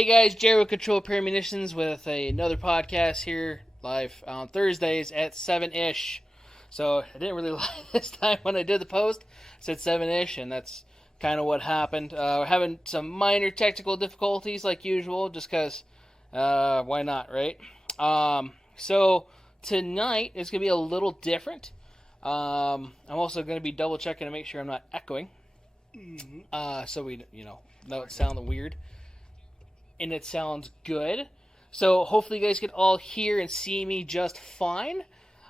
Hey guys, Jerry with Control Premonitions with another podcast here live on Thursdays at 7-ish. So I didn't really like this time when I did the post. I said 7-ish, and that's kind of what happened. We're having some minor technical difficulties like usual, just because why not, right? So tonight is going to be a little different. I'm also going to be double checking to make sure I'm not echoing. So we, know it sounded weird. And it sounds good. So hopefully you guys can all hear and see me just fine.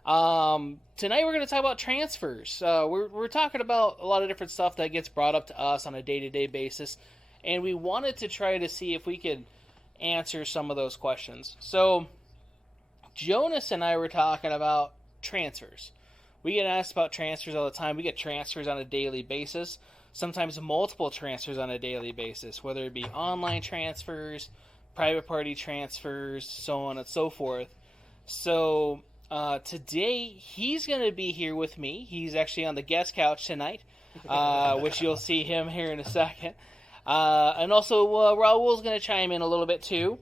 Tonight we're going to talk about transfers. We're talking about a lot of different stuff that gets brought up to us on a day-to-day basis. And we wanted to try to see if we could answer some of those questions. So Jonas and I were talking about transfers. We get asked about transfers all the time. We get transfers on a daily basis. Sometimes multiple transfers on a daily basis, whether it be online transfers, private party transfers, so on and so forth. So today he's going to be here with me. He's actually on the guest couch tonight, which you'll see him here in a second. And also Raul's going to chime in a little bit too,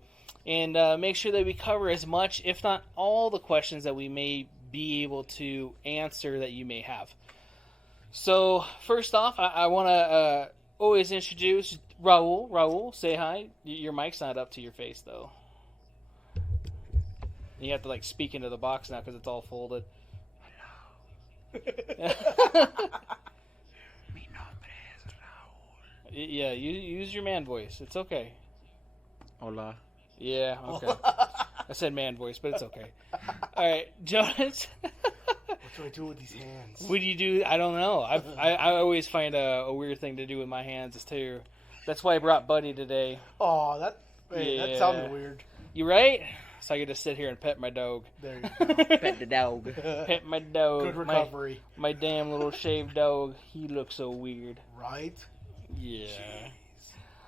and make sure that we cover as much, if not all, the questions that we may be able to answer that you may have. So, first off, I want to always introduce Raul. Raul, say hi. Your mic's not up to your face, though. You have to, speak into the box now because it's all folded. Hello. Mi nombre es Raul. Yeah, you use your man voice. It's okay. Hola. Yeah, okay. I said man voice, but it's okay. All right, Jonas. What do I do with these hands? What do you do? I don't know. I always find a weird thing to do with my hands too. That's why I brought Buddy today. Oh, that sounded weird. You right? So I get to sit here and pet my dog. There you go. Pet the dog. Pet my dog. Good recovery. My damn little shaved dog. He looks so weird. Right? Yeah. Jeez.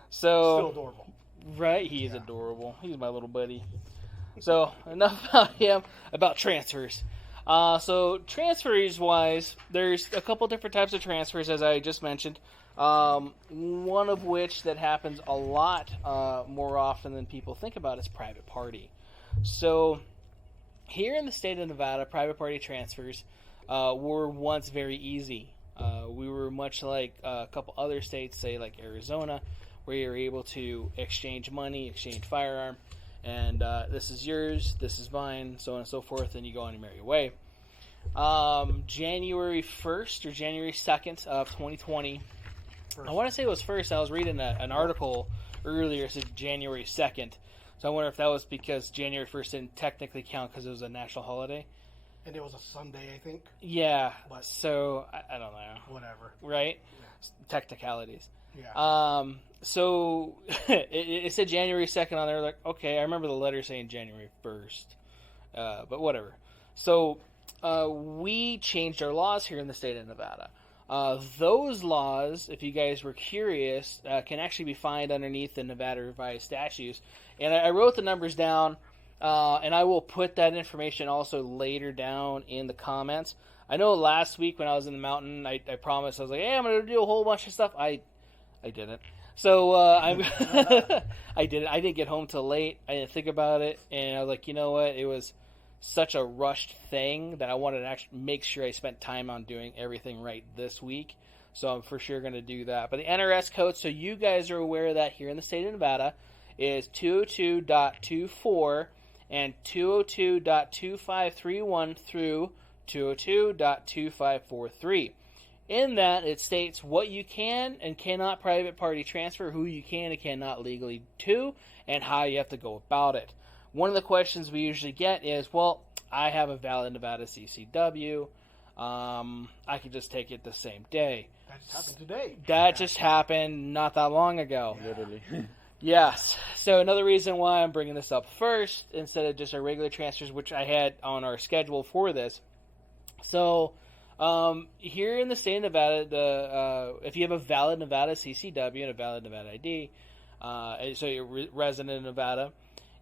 So Still adorable. Right? He is adorable. He's my little buddy. So enough about him. About transfers. So transfers-wise, there's a couple different types of transfers, as I just mentioned. One of which that happens a lot more often than people think about is private party. So here in the state of Nevada, private party transfers were once very easy. We were much like a couple other states, say like Arizona, where you're able to exchange money, exchange firearm, and this is yours, this is mine, so on and so forth, and you go on your merry way. January 1st or January 2nd of 2020, I want to say it was 1st. I was reading an article earlier, it said January 2nd, so I wonder if that was because January 1st didn't technically count because it was a national holiday. And it was a Sunday, I think. Yeah, but so I don't know. Whatever. Right? Yeah. Technicalities. Yeah. So it said January 2nd on there. Like, okay, I remember the letter saying January 1st, but whatever. So we changed our laws here in the state of Nevada. Those laws, if you guys were curious, can actually be found underneath the Nevada Revised Statutes. And I wrote the numbers down, and I will put that information also later down in the comments. I know last week when I was in the mountain, I promised, I was like, hey, I'm going to do a whole bunch of stuff. I didn't. So I didn't. I didn't get home till late. I didn't think about it, and I was like, you know what? It was such a rushed thing that I wanted to actually make sure I spent time on doing everything right this week. So I'm for sure going to do that. But the NRS code, so you guys are aware of that here in the state of Nevada, is 202.24 and 202.2531 through 202.2543. In that, it states what you can and cannot private party transfer, who you can and cannot legally to, and how you have to go about it. One of the questions we usually get is, well, I have a valid Nevada CCW. I could just take it the same day. That just happened today. That just happened not that long ago. Literally. Yes. So another reason why I'm bringing this up first, instead of just our regular transfers, which I had on our schedule for this. So here in the state of Nevada, if you have a valid Nevada CCW and a valid Nevada ID, so you're resident in Nevada,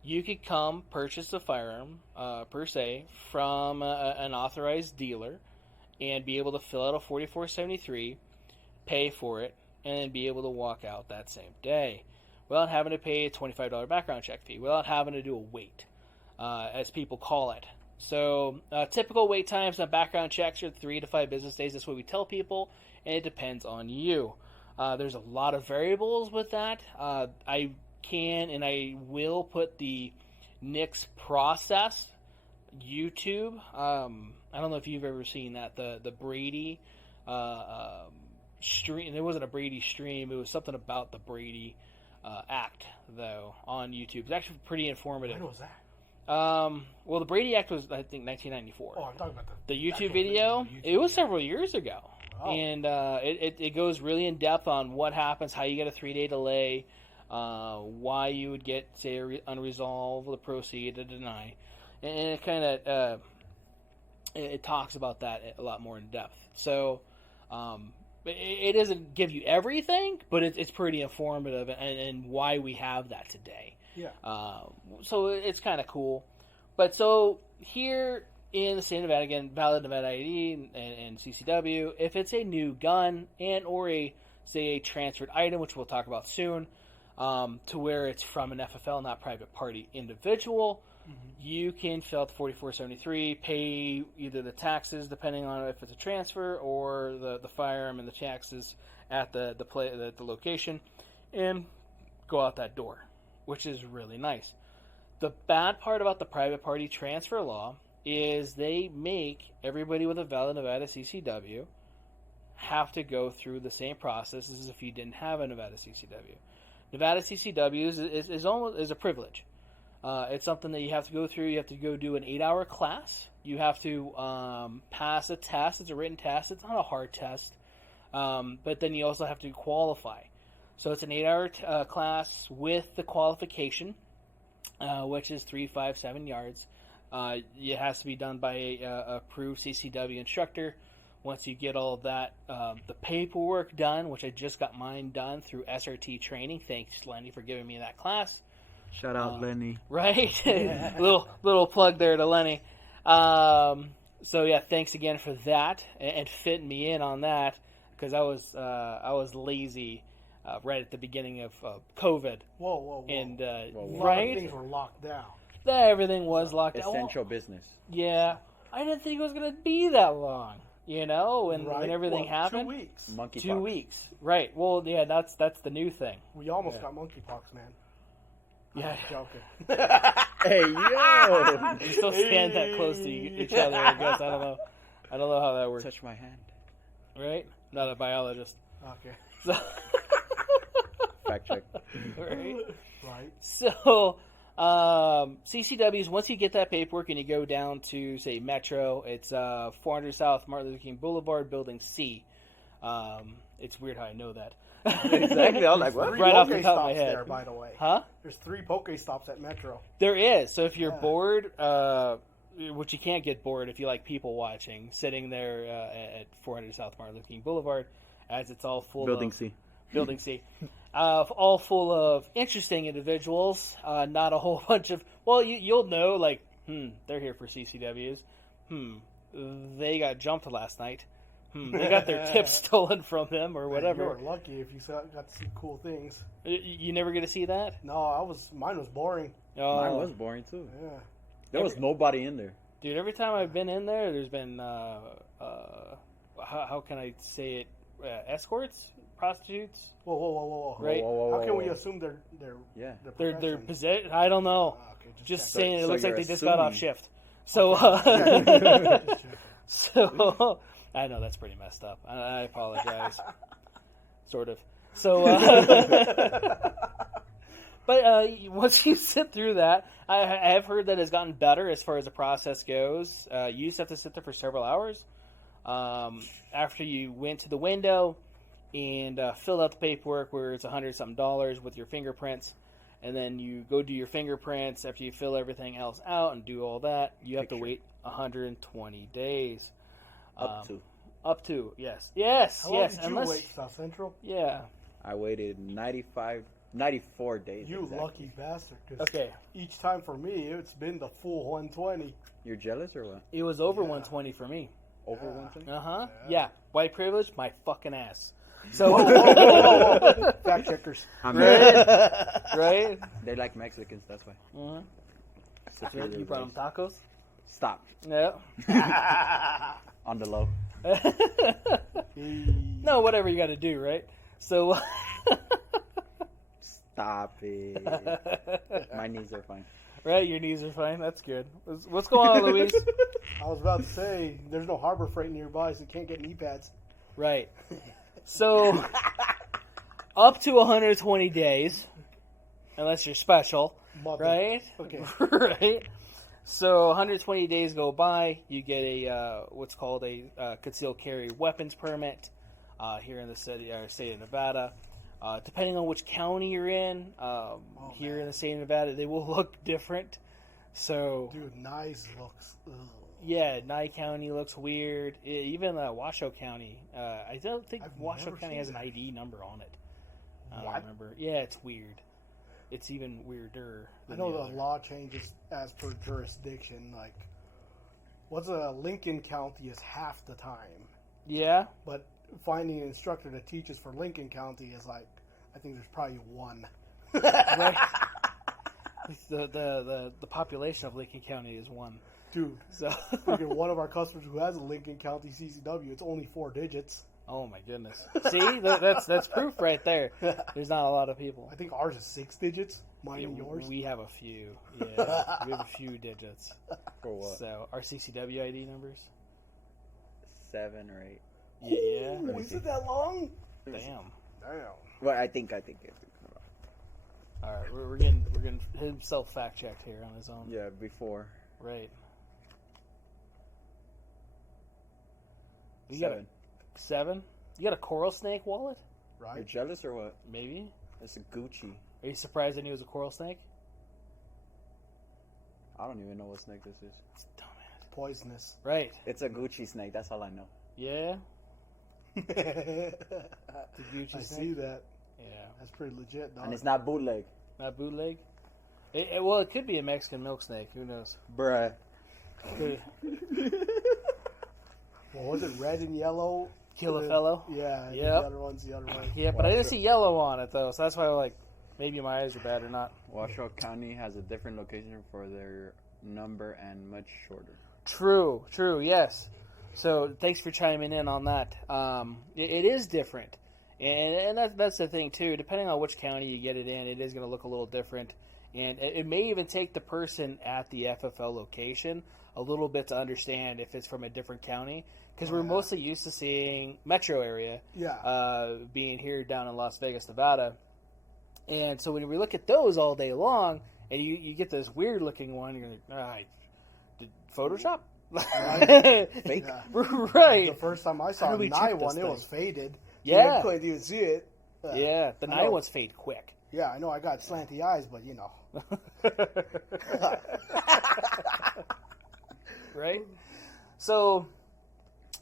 you could come purchase a firearm, per se, from an authorized dealer and be able to fill out a 4473, pay for it, and then be able to walk out that same day. without having to pay a $25 background check fee, without having to do a wait, as people call it. So typical wait times on background checks are 3 to 5 business days. That's what we tell people, and it depends on you. There's a lot of variables with that. I can and I will put the Nick's process YouTube. I don't know if you've ever seen that, the Brady stream. It wasn't a Brady stream. It was something about the Brady Act, though, on YouTube. It's actually pretty informative. When was that? Well, the Brady Act was, I think, 1994. Oh, I'm talking about The YouTube actual video, YouTube it was video. several years ago. Oh. And it goes really in depth on what happens, how you get a 3-day delay, why you would get, say, unresolved, the proceed, to deny. And it kind of it talks about that a lot more in depth. So it doesn't give you everything, but it's pretty informative and why we have that today. Yeah. So it's kind of cool. But so here in the state of Nevada, again, valid Nevada ID and CCW, if it's a new gun and or a transferred item, which we'll talk about soon, to where it's from an FFL, not private party individual, you can fill out the 4473, pay either the taxes, depending on if it's a transfer, or the firearm and the taxes at the location, and go out that door, which is really nice. The bad part about the private party transfer law is they make everybody with a valid Nevada CCW have to go through the same process as if you didn't have a Nevada CCW. Nevada CCW is a privilege. It's something that you have to go through. You have to go do an 8-hour class. You have to pass a test. It's a written test. It's not a hard test. But then you also have to qualify. So it's an 8-hour class with the qualification, which is 357 yards. It has to be done by a approved CCW instructor. Once you get all of that, the paperwork done, which I just got mine done through SRT training. Thanks, Lenny, for giving me that class. Shout out, Lenny. Right? little plug there to Lenny. So yeah, thanks again for that and fitting me in on that, because I was lazy right at the beginning of COVID. Whoa. And A lot right, of things were locked down. everything was locked down. Essential business. Yeah, I didn't think it was gonna be that long. When everything happened. 2 weeks. Monkeypox. 2 weeks. Right. Well, yeah, that's the new thing. We almost got monkeypox, man. Yeah. I'm joking. Hey, yo! We still stand that close to each other, I guess. I don't know how that works. Touch my hand. Right? Not a biologist. Okay. So, Fact check. right? Right. So, CCWs, once you get that paperwork and you go down to, say, Metro, it's 400 South Martin Luther King Boulevard, Building C. It's weird how I know that. Exactly. I was like, what? Right off the top of my Pokestops head. there, by the way. Huh? There's 3 Pokestops at Metro. There is. So if you're Yeah. bored, which you can't get bored if you like people watching, sitting there at 400 South Martin Luther King Boulevard, as it's all full Building of... C. Building C. All full of interesting individuals. Not a whole bunch of... Well, you'll know, like, they're here for CCWs. They got jumped last night. They got their tips stolen from them or whatever. You were lucky if you got to see cool things. You never get to see that? No, mine was boring. Oh, Mine was boring, too. Yeah. There was nobody in there. Dude, every time I've been in there, there's been, how can I say it, escorts? Prostitutes? Whoa. Right? How can we assume they're They're professions? position. I don't know. Okay, Just check. saying, it So looks like you're they just got off assuming. shift. So, Just check. so I know that's pretty messed up. I apologize. Sort of. So, but once you sit through that, I have heard that it's gotten better as far as the process goes. You used to have to sit there for several hours. After you went to the window and filled out the paperwork where it's $100-something with your fingerprints, and then you go do your fingerprints after you fill everything else out and do all that, you have to wait 120 days. Up to, yes. How long did you unless, wait, South Central? yeah. I waited 94 days. You exactly. lucky bastard. 'Cause Okay. each time for me, it's been the full 120. You're jealous or what? It was over Yeah. 120 for me. Over Yeah. 120? Uh-huh. Yeah. Yeah. White privilege, my fucking ass. So, Whoa. Fact checkers. I mean, right? they like Mexicans, that's why. Mhm. Such a You brought them tacos? Stop. Yeah. On the low. No, whatever you got to do, right? So. Stop it. My knees are fine. Right, your knees are fine. That's good. What's going on, Luis? I was about to say, there's no Harbor Freight nearby, so you can't get knee pads. Right. So, up to 120 days, unless you're special, Mother. right? Okay. Right. So, 120 days go by, you get a what's called a concealed carry weapons permit here in the state of Nevada. Depending on which county you're in, here in the state of Nevada, they will look different. So, Dude, Nye looks. Ugh. yeah, Nye County looks weird. Even Washoe County. I don't think I've Washoe never County seen has an that. ID number on it. I don't What? remember. Yeah, it's weird. It's even weirder. I Than know the the other. law changes as per jurisdiction. Like, what's a Lincoln County is half the time, Yeah. but finding an instructor that teaches for Lincoln County is like, I think there's probably one. Right. The population of Lincoln County is one. Dude, So. freaking one of our customers who has a Lincoln County CCW, it's only 4 digits. Oh my goodness. See, that's proof right there. There's not a lot of people. I think ours is 6 digits. Mine and yours. We have a few. Yeah, we have a few digits. For what? So our CCW ID numbers. 7 or 8. Yeah. Ooh, is it that long? Damn. Damn. Well, I think it. All right, we're getting himself fact checked here on his own. Yeah, before. Right. You got 7. a 7? You got a coral snake wallet? You're Right? jealous or what? Maybe. It's a Gucci. Are you surprised I knew it was a coral snake? I don't even know what snake this is. It's dumbass. Poisonous. Right. It's a Gucci snake. That's all I know. Yeah. I Gucci see snake? that. Yeah. That's pretty legit, dog. And it's not bootleg. Not bootleg. Well, it could be a Mexican milk snake. Who knows? Bruh. Could- Well, was it red and yellow? Kill a fellow. Yeah. and Yep. The other one's the other one. Yeah, but I didn't see yellow on it though, so that's why I'm like, maybe my eyes are bad or not. Washoe County has a different location for their number and much shorter. True, yes. So thanks for chiming in on that. It is different, and that's the thing too. Depending on which county you get it in, it is going to look a little different, and it may even take the person at the FFL location a little bit to understand if it's from a different county, because we're mostly used to seeing metro area, Yeah. being here down in Las Vegas, Nevada, and so when we look at those all day long, and you get this weird looking one, you're like, did Photoshop? Fake? Yeah. Right. The first time I How saw do a we Nye trick this one, it thing? was faded. Yeah. You couldn't even see it. Yeah, the I night know. ones fade quick. Yeah, I know I got slanty eyes, but you know. Right? So,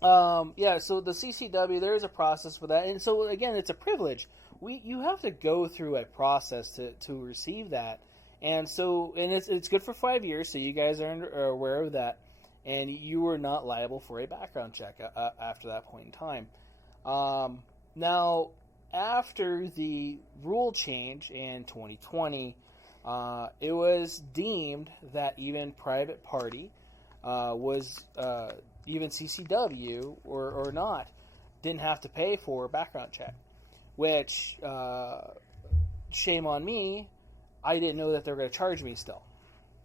so the CCW, there is a process for that. And so, again, it's a privilege. You have to go through a process to receive that. And so, and it's good for 5 years, so you guys are aware of that. And you are not liable for a background check after that point in time. Now, after the rule change in 2020, it was deemed that even private party was even CCW or not didn't have to pay for a background check, which shame on me, I didn't know that they were going to charge me still.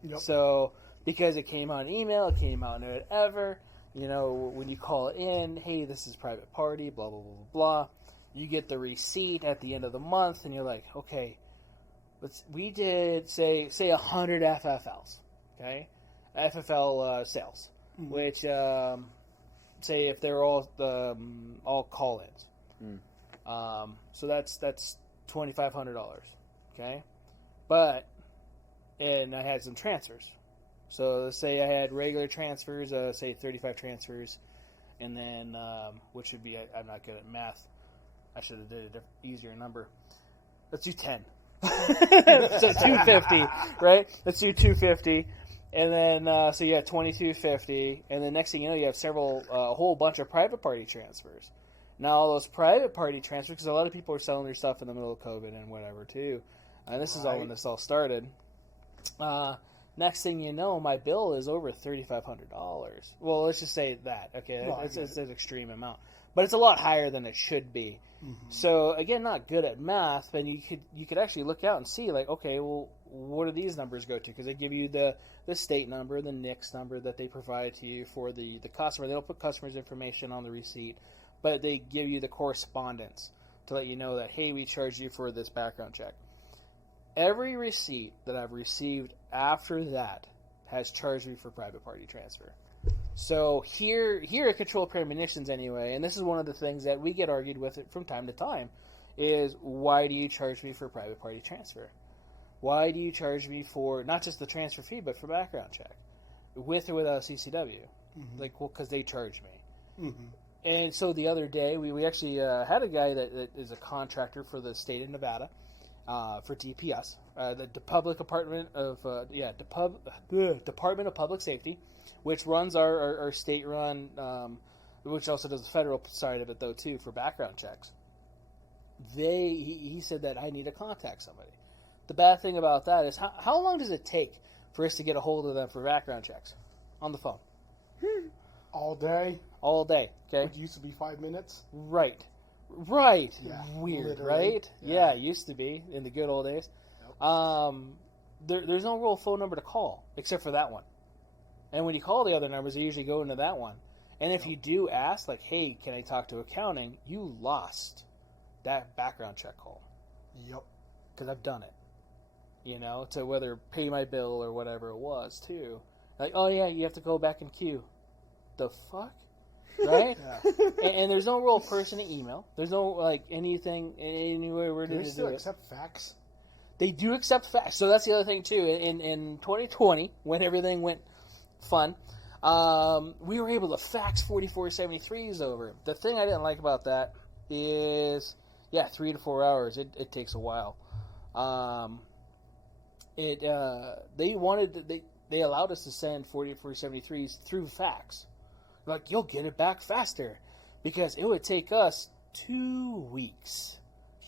Yep. So because it came out in email, it came out in whatever, when you call in, hey, this is private party, blah, blah, blah, blah, blah. You get the receipt at the end of the month, and you're like, okay, we did, say 100 FFLs, okay? FFL sales, which, say if they're all call-ins. So that's $2,500, okay? And I had some transfers. So let's say I had regular transfers, say 35 transfers, and then, which would be, I'm not good at math. I should have did an easier number. Let's do 10. So 250, right? Let's do 250. And then, so you have 2250. And then next thing you know, you have a whole bunch of private party transfers. Now, all those private party transfers, because a lot of people are selling their stuff in the middle of COVID and whatever, too. And this is all when this all started. Next thing you know, my bill is over $3,500. Well, let's just say that. Okay, it's an extreme amount. But it's a lot higher than it should be. Mm-hmm. So, again, not good at math, but you could actually look out and see, like, okay, well, what do these numbers go to? Because they give you the state number, the NICS number that they provide to you for the customer. They don't put customer's information on the receipt, but they give you the correspondence to let you know that, hey, we charged you for this background check. Every receipt that I've received after that has charged me for private party transfer. So here at Control Premonitions anyway, and this is one of the things that we get argued with it from time to time, is why do you charge me for private party transfer? Why do you charge me for not just the transfer fee, but for background check, with or without CCW? Mm-hmm. Like, well, because they charge me. Mm-hmm. And so the other day, we actually had a guy that is a contractor for the state of Nevada, for DPS, the Department of Public Safety, which runs our state-run, which also does the federal side of it, though, too, for background checks. He said that I need to contact somebody. The bad thing about that is, how long does it take for us to get a hold of them for background checks? On the phone. All day? All day, okay? Which used to be 5 minutes? Right. Yeah, weird, literally. Right? Yeah, it used to be in the good old days. Yep. There's no real phone number to call, except for that one. And when you call the other numbers, they usually go into that one. And if you do ask, like, hey, can I talk to accounting, you lost that background check call. Yep. Because I've done it. You know, to whether pay my bill or whatever it was, too. Like, oh, yeah, you have to go back in queue. The fuck? Right? and there's no real person to email. There's no, like, anything, anywhere where to do it. Do they still accept fax? They do accept fax. So that's the other thing, too. In 2020, when everything went fun, we were able to fax 4473s over. The thing I didn't like about that is, 3 to 4 hours. It takes a while. They allowed us to send 4473s through fax. Like, you'll get it back faster, because it would take us 2 weeks.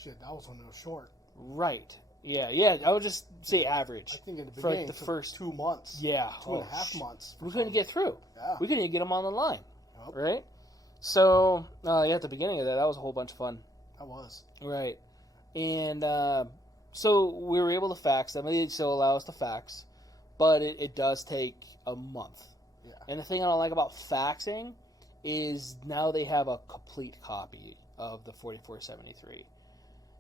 Shit, that was when it was short. Right. Yeah. I would just say average. I think in the beginning, the first 2 months. Yeah. 2.5 months. We couldn't get through. Yeah. We couldn't even get them on the line. Nope. Right? So, at the beginning of that was a whole bunch of fun. That was. Right. And so we were able to fax them. They still allow us to fax, but it does take a month. Yeah. And the thing I don't like about faxing is now they have a complete copy of the 4473.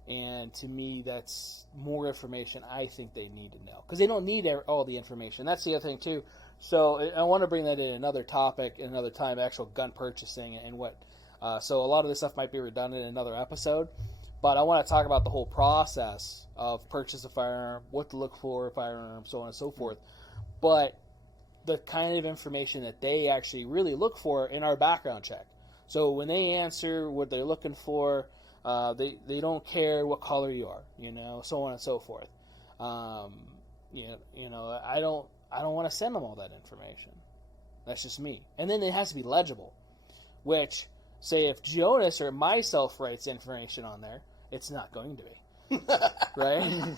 And to me, that's more information I think they need to know. Because they don't need all the information. That's the other thing, too. So I want to bring that in another topic, in another time, actual gun purchasing and what. So a lot of this stuff might be redundant in another episode. But I want to talk about the whole process of purchase a firearm, what to look for a firearm, so on and so forth. But the kind of information that they actually really look for in our background check. So when they answer what they're looking for, they don't care what color you are, so on and so forth. I don't want to send them all that information. That's just me. And then it has to be legible, which, say, if Jonas or myself writes information on there, it's not going to be. Right?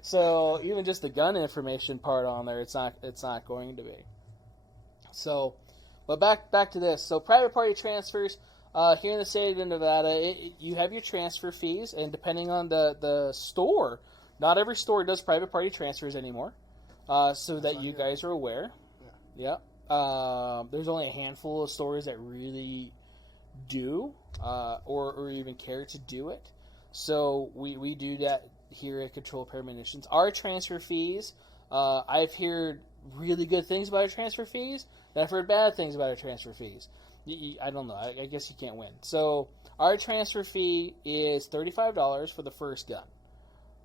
So even just the gun information part on there, it's not going to be. So, but back to this. So private party transfers here in the state of Nevada, you have your transfer fees, and depending on the store, not every store does private party transfers anymore. So that you guys are aware. Yeah. There's only a handful of stores that really do, or even care to do it. So we do that here at Control Premonitions. Our transfer fees, I've heard really good things about our transfer fees, and I've heard bad things about our transfer fees. I don't know. I guess you can't win. So our transfer fee is $35 for the first gun.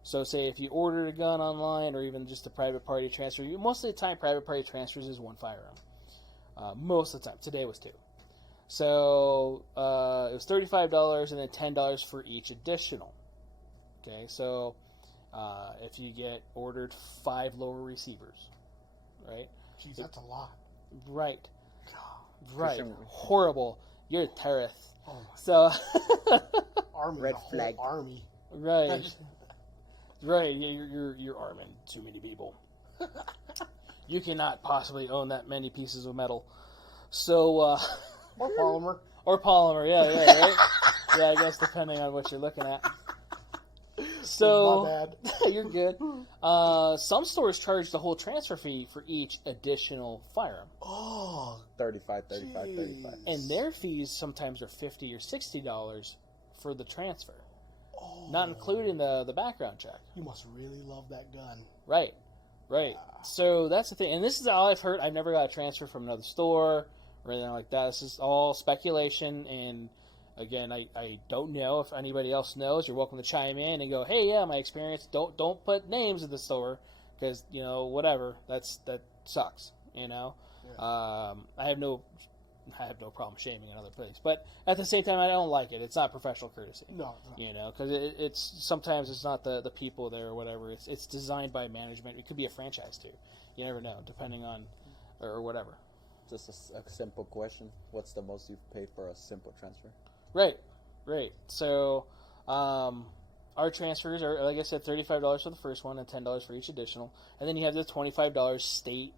So say if you ordered a gun online or even just a private party transfer, most of the time private party transfers is one firearm. Most of the time. Today was 2. So it was $35 and then $10 for each additional. Okay, so if you get ordered 5 lower receivers, right? Jeez, that's a lot. Right. Right. Horrible. you're a terrorist. Oh my So, army, Red a whole flag. army. right, right. You're arming too many people. You cannot possibly own that many pieces of metal. So, Or polymer. or polymer, yeah, right. Yeah, I guess depending on what you're looking at. So, My bad. you're good. Some stores charge the whole transfer fee for each additional firearm. Oh, 35. And their fees sometimes are $50 or $60 for the transfer, oh. not including the background check. You must really love that gun. Right. So that's the thing. And this is all I've heard. I've never got a transfer from another store or anything like that. This is all speculation. And again, I don't know if anybody else knows. You're welcome to chime in and go, hey, yeah, my experience. Don't put names in the store because, whatever. That sucks, Yeah. I have no problem shaming in other places. But at the same time, I don't like it. It's not professional courtcy. No. Because it's sometimes it's not the people there or whatever. It's designed by management. It could be a franchise too. You never know, depending on or whatever. Just a simple question. What's the most you've paid for a simple transfer? Right. So our transfers are, like I said, $35 for the first one and $10 for each additional, and then you have the $25 state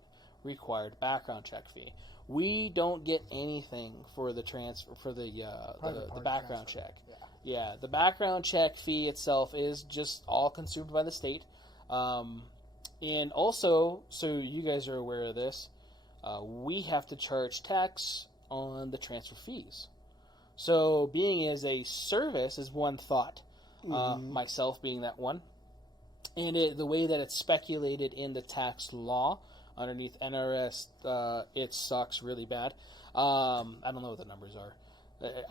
required background check fee. We don't get anything for the transfer for the background transfer. check. Yeah, the background check fee itself is just all consumed by the state. And also, so you guys are aware of this, we have to charge tax on the transfer fees. So being as a service is one thought, myself being that one. And the way that it's speculated in the tax law underneath NRS, it sucks really bad. I don't know what the numbers are.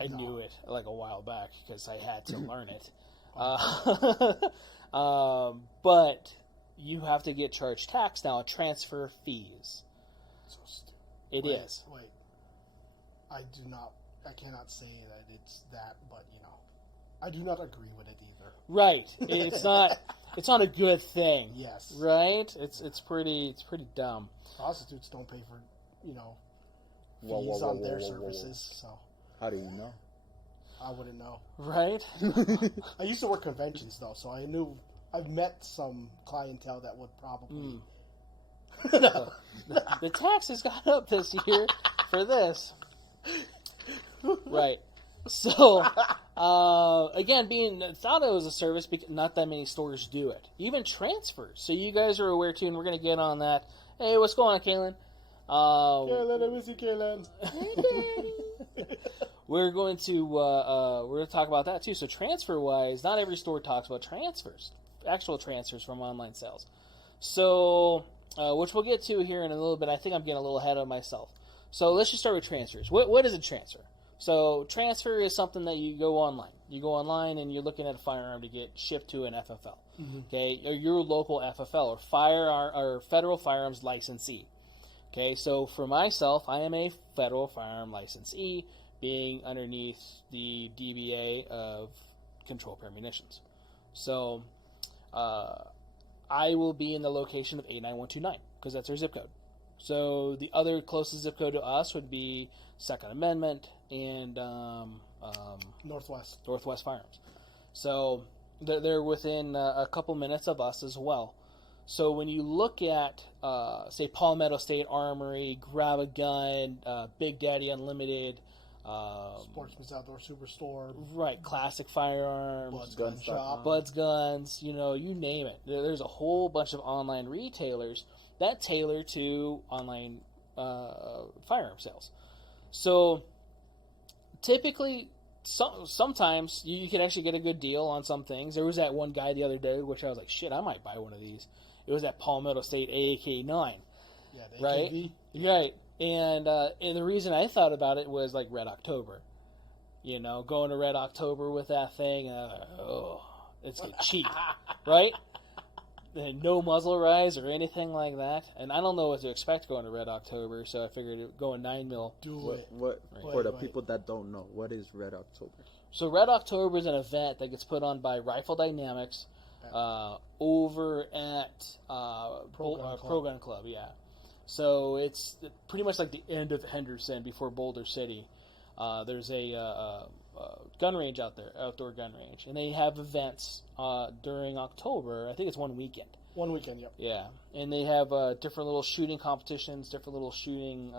I knew it like a while back because I had to learn it. But you have to get charged tax now on transfer fees. So stupid. It is. Wait. I cannot say that it's that, but I do not agree with it either. Right. It's not a good thing. Yes. Right? It's pretty dumb. Prostitutes don't pay for, fees Whoa, on their services, so How do you know? I wouldn't know. Right? I used to work conventions though, so I've met some clientele that would probably The taxes got up this year for this. Right. So, again, being thought it was a service, because not that many stores do it. Even transfers. So you guys are aware too, and we're going to get on that. Hey, what's going on, Kaylin? Kaylin, I miss you, Kaylin. We're going to talk about that too. So transfer-wise, not every store talks about transfers, actual transfers from online sales. So, which we'll get to here in a little bit. I think I'm getting a little ahead of myself. So let's just start with transfers. What is a transfer? So transfer is something that you go online. You go online and you're looking at a firearm to get shipped to an FFL, okay, or your local FFL or federal firearms licensee. Okay, so for myself, I am a federal firearm licensee, being underneath the DBA of Control Pair Munitions. So I will be in the location of 89129 because that's our zip code. So the other closest zip code to us would be Second Amendment and Northwest Firearms. So they're within a couple minutes of us as well. So when you look at, say, Palmetto State Armory, Grab a Gun, Big Daddy Unlimited, Sportsman's Outdoor Superstore, right, Classic Firearms, Bud's Gun Shop, Bud's Guns, you name it. There's a whole bunch of online retailers that tailor to online firearm sales. So typically, sometimes you can actually get a good deal on some things. There was that one guy the other day, which I was like, shit, I might buy one of these. It was that Palmetto State AK-9. Yeah, the right? AKV. Right. And the reason I thought about it was like Red October. Going to Red October with that thing, it's cheap, right? And no muzzle rise or anything like that. And I don't know what to expect going to Red October, so I figured going 9mm. Do it. For the people that don't know, what is Red October? So Red October is an event that gets put on by Rifle Dynamics over at Pro Gun Club, yeah. So it's pretty much like the end of Henderson before Boulder City. There's a gun range out there, outdoor gun range, and they have events during October. I think it's one weekend. One weekend, yep. Yeah, and they have different little shooting competitions, different little shooting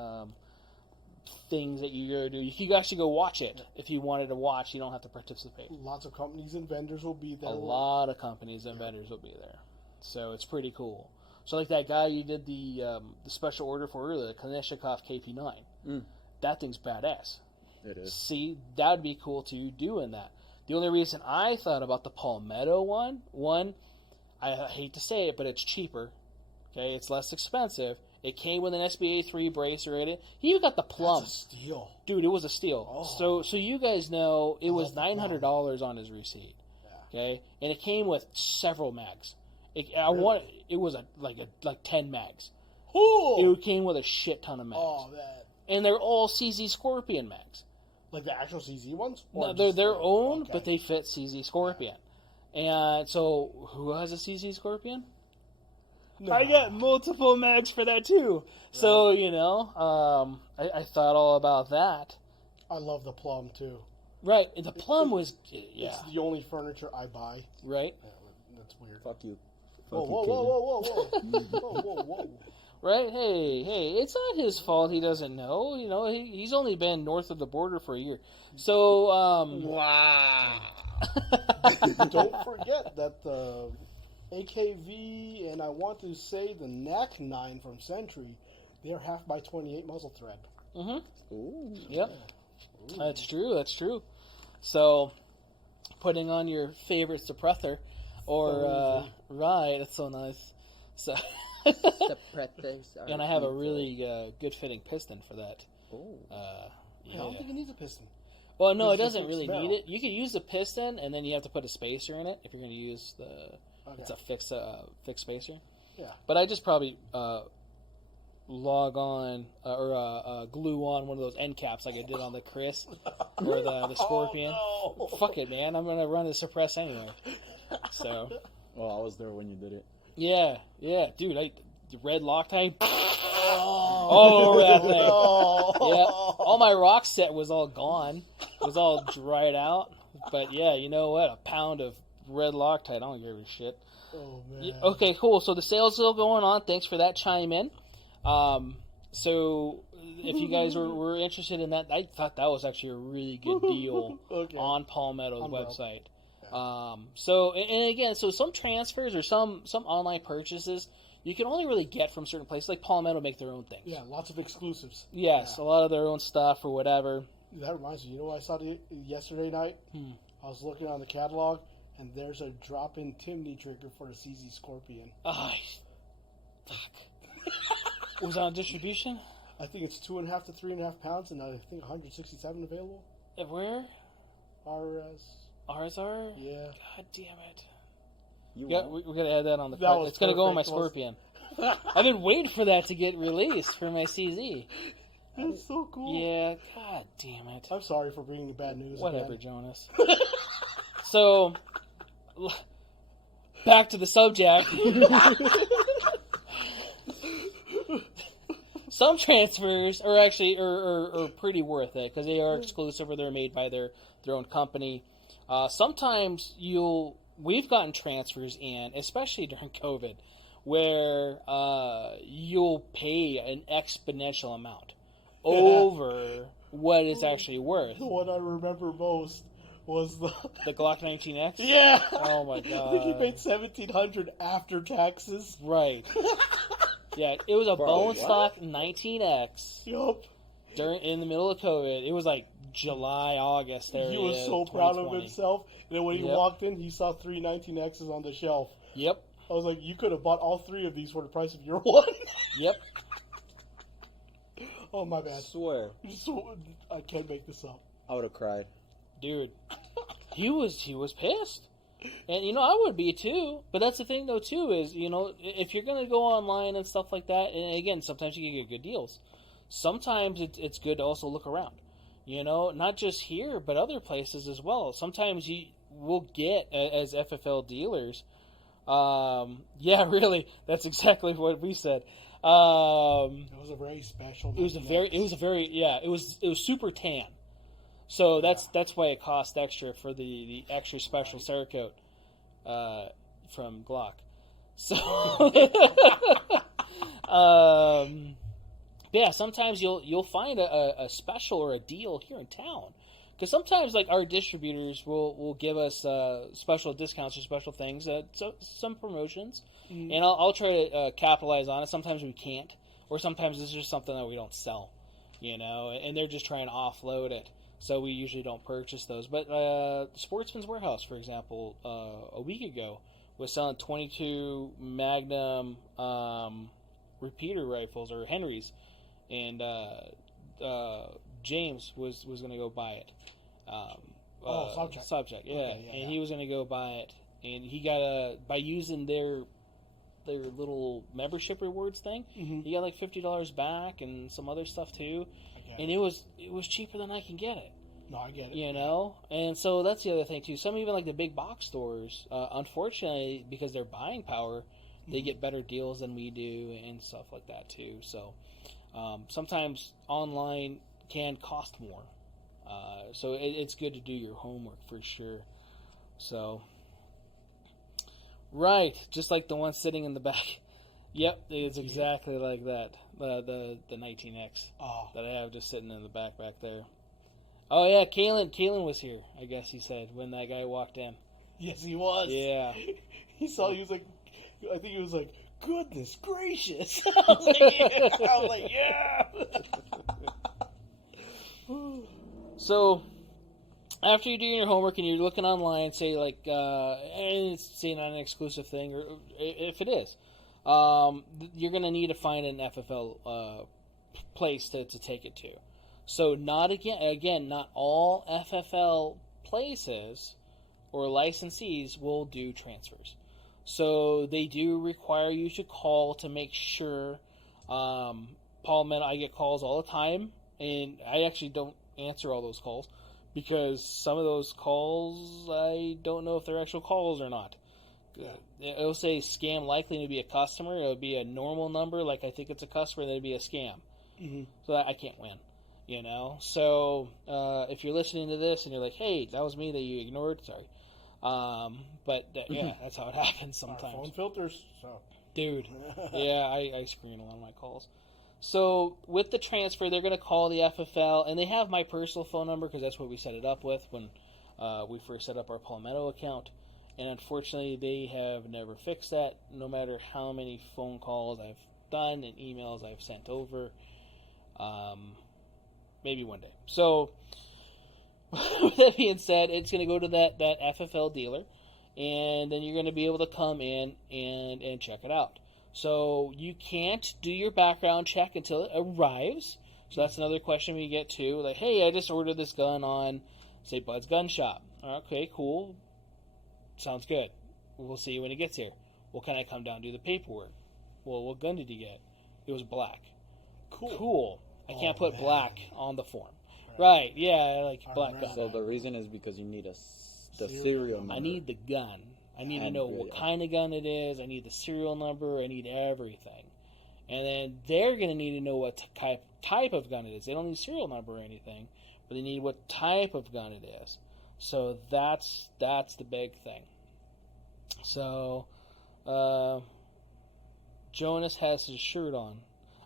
things that you go do. You can actually go watch it if you wanted to watch. You don't have to participate. Lots of companies and vendors will be there. A lot of companies and vendors will be there, so it's pretty cool. So like that guy you did the special order for earlier, the Kalashnikov KP9. That thing's badass. It is. See, that would be cool too, doing that. The only reason I thought about the Palmetto one, I hate to say it, but it's cheaper. Okay, it's less expensive. It came with an SBA 3 bracer in it. You got the plum. That's a steal. Dude, it was a steal. Oh. So you guys know it was love the plum. $900 on his receipt. Yeah. Okay, and it came with several mags. It was like 10 mags. Ooh. It came with a shit ton of mags. Oh, man. And they're all CZ Scorpion mags. Like the actual CZ ones? No, Or they're just their the- own, okay. but they fit CZ Scorpion. And so, who has a CZ Scorpion? No. I got multiple mags for that too. So, I thought all about that. I love the plum, too. Right, and the plum was, yeah, It's the only furniture I buy. right? Yeah, that's weird. Fuck you. Whoa, Fuck whoa, you, whoa, Kaden. whoa, whoa, whoa. Whoa, whoa, whoa. Right? Hey, it's not his fault he doesn't know. He's only been north of the border for a year. So, Wow. Don't forget that the AKV and I want to say the NAC 9 from Sentry, they're half by 28 muzzle thread. Ooh. Yep. That's true. So, putting on your favorite suppressor, or right, that's so nice. So, and I have a really good fitting piston for that. Oh. I don't think it needs a piston. Well, no, it It's just doesn't a really smell. need it. You could use the piston, and then you have to put a spacer in it if you're going to use the. Okay. It's a fixed spacer. Yeah. But I just probably log on or glue on one of those end caps like I did on the Chris or the Scorpion. Oh, no. Fuck it, man! I'm going to run the suppress anyway. So. Well, I was there when you did it. Yeah, dude. The red Loctite. All over that thing. Yeah, all my rock set was all gone. It was all dried out. But yeah, you know what? A pound of red Loctite. I don't give a shit. Oh, man. Yeah, okay, cool. So the sale's still going on. Thanks for that chime in. So if you guys were interested in that, I thought that was actually a really good deal Okay. on Palmetto's On Bell. website. So and again, so some transfers or some online purchases you can only really get from certain places. Like Palmetto make their own things. Yeah, lots of exclusives. Yes, Yeah. a lot of their own stuff or whatever. That reminds me, you know what I saw yesterday night? I was looking on the catalog, and there's a drop-in Timney trigger for the CZ Scorpion. Oh, fuck. Was that on distribution? I think it's 2.5 to 3.5 pounds, and I think 167 available. Where? RS. RSR? Yeah. God damn it. You Yeah, won't. we gotta add that on the That cart. was It's gonna go on my perfect, wasn't Scorpion. I've been waiting for that to get released for my CZ. That's so cool. Yeah, god damn it. I'm sorry for bringing bad news. Whatever, again. Jonas. So, back to the subject. Some transfers are actually are pretty worth it because they are exclusive or they're made by their own company. Sometimes we've gotten transfers in, especially during COVID, where you'll pay an exponential amount over what it's actually worth. The one I remember most was the Glock 19X? yeah. Oh my I think he god. paid $1,700 after taxes. Right. Yeah, it was a Bro, bone what? stock 19X Yup. in the middle of COVID. It was like July, August area. He was so proud of 2020. himself. And then when he Yep. walked in, he saw 3 19Xs on the shelf. Yep. I was like, you could have bought all 3 of these for the price of your one. Yep. Oh, my I bad. swear. I can't make this up. I would have cried. Dude. He was pissed. And, I would be too. But that's the thing, though, too, is, if you're going to go online and stuff like that, and again, sometimes you can get good deals. Sometimes it's good to also look around. Not just here, but other places as well. Sometimes you will get, as FFL dealers, yeah, really, that's exactly what we said. It was a very special. It was a very, yeah, it was super tan. So that's why it costs extra for the extra special Cerakote from Glock. So, yeah, sometimes you'll find a special or a deal here in town. Because sometimes, like, our distributors will give us special discounts or special things, some promotions, and I'll try to capitalize on it. Sometimes we can't, or sometimes it's just something that we don't sell, and they're just trying to offload it, so we usually don't purchase those. But Sportsman's Warehouse, for example, a week ago, was selling 22 Magnum repeater rifles, or Henrys, and James was going to go buy it. Subject, yeah. Okay, and he was going to go buy it, and he got by using their little membership rewards thing, he got like $50 back and some other stuff too, and it was cheaper than I can get it. No, I get it. And so that's the other thing too. Some even like the big box stores, unfortunately, because their buying power, they get better deals than we do and stuff like that too. So sometimes online can cost more. So it's good to do your homework for sure. So, right, just like the one sitting in the back. Yep, it's exactly like that. The 19X that I have just sitting in the back there. Oh yeah, Kalen was here, I guess he said, when that guy walked in. Yes, he was. Yeah. He saw you, was like, I think he was like, goodness gracious. I was like, yeah. So, after you do your homework and you're looking online, say like, and it's say not an exclusive thing, or if it is, you're going to need to find an FFL place to take it to. So not all FFL places or licensees will do transfers. So they do require you to call to make sure. Paul and I get calls all the time, and I actually don't answer all those calls because some of those calls I don't know if they're actual calls or not. It'll say scam likely to be a customer. It'll be a normal number, like I think it's a customer, and it'll be a scam. So that I can't win. So if you're listening to this and you're like, hey, that was me that you ignored, sorry. But yeah, that's how it happens sometimes. Our phone filters, so. Dude, yeah, I screen a lot of my calls. So with the transfer, they're going to call the FFL, and they have my personal phone number because that's what we set it up with when we first set up our Palmetto account. And unfortunately, they have never fixed that, no matter how many phone calls I've done and emails I've sent over. Maybe one day. So with that being said, it's going to go to that FFL dealer, and then you're going to be able to come in and check it out. So you can't do your background check until it arrives. So that's another question we get to. Like, hey, I just ordered this gun on, say, Bud's Gun Shop. Okay, cool. Sounds good. We'll see you when it gets here. Well, can I come down and do the paperwork? Well, what gun did you get? It was black. Cool. I can't put black on the form. Right, yeah, like black gun. So the reason is because you need the serial number. I need the gun. I need to know what kind of gun it is. I need the serial number. I need everything. And then they're going to need to know what type of gun it is. They don't need serial number or anything, but they need what type of gun it is. So that's the big thing. So Jonas has his shirt on.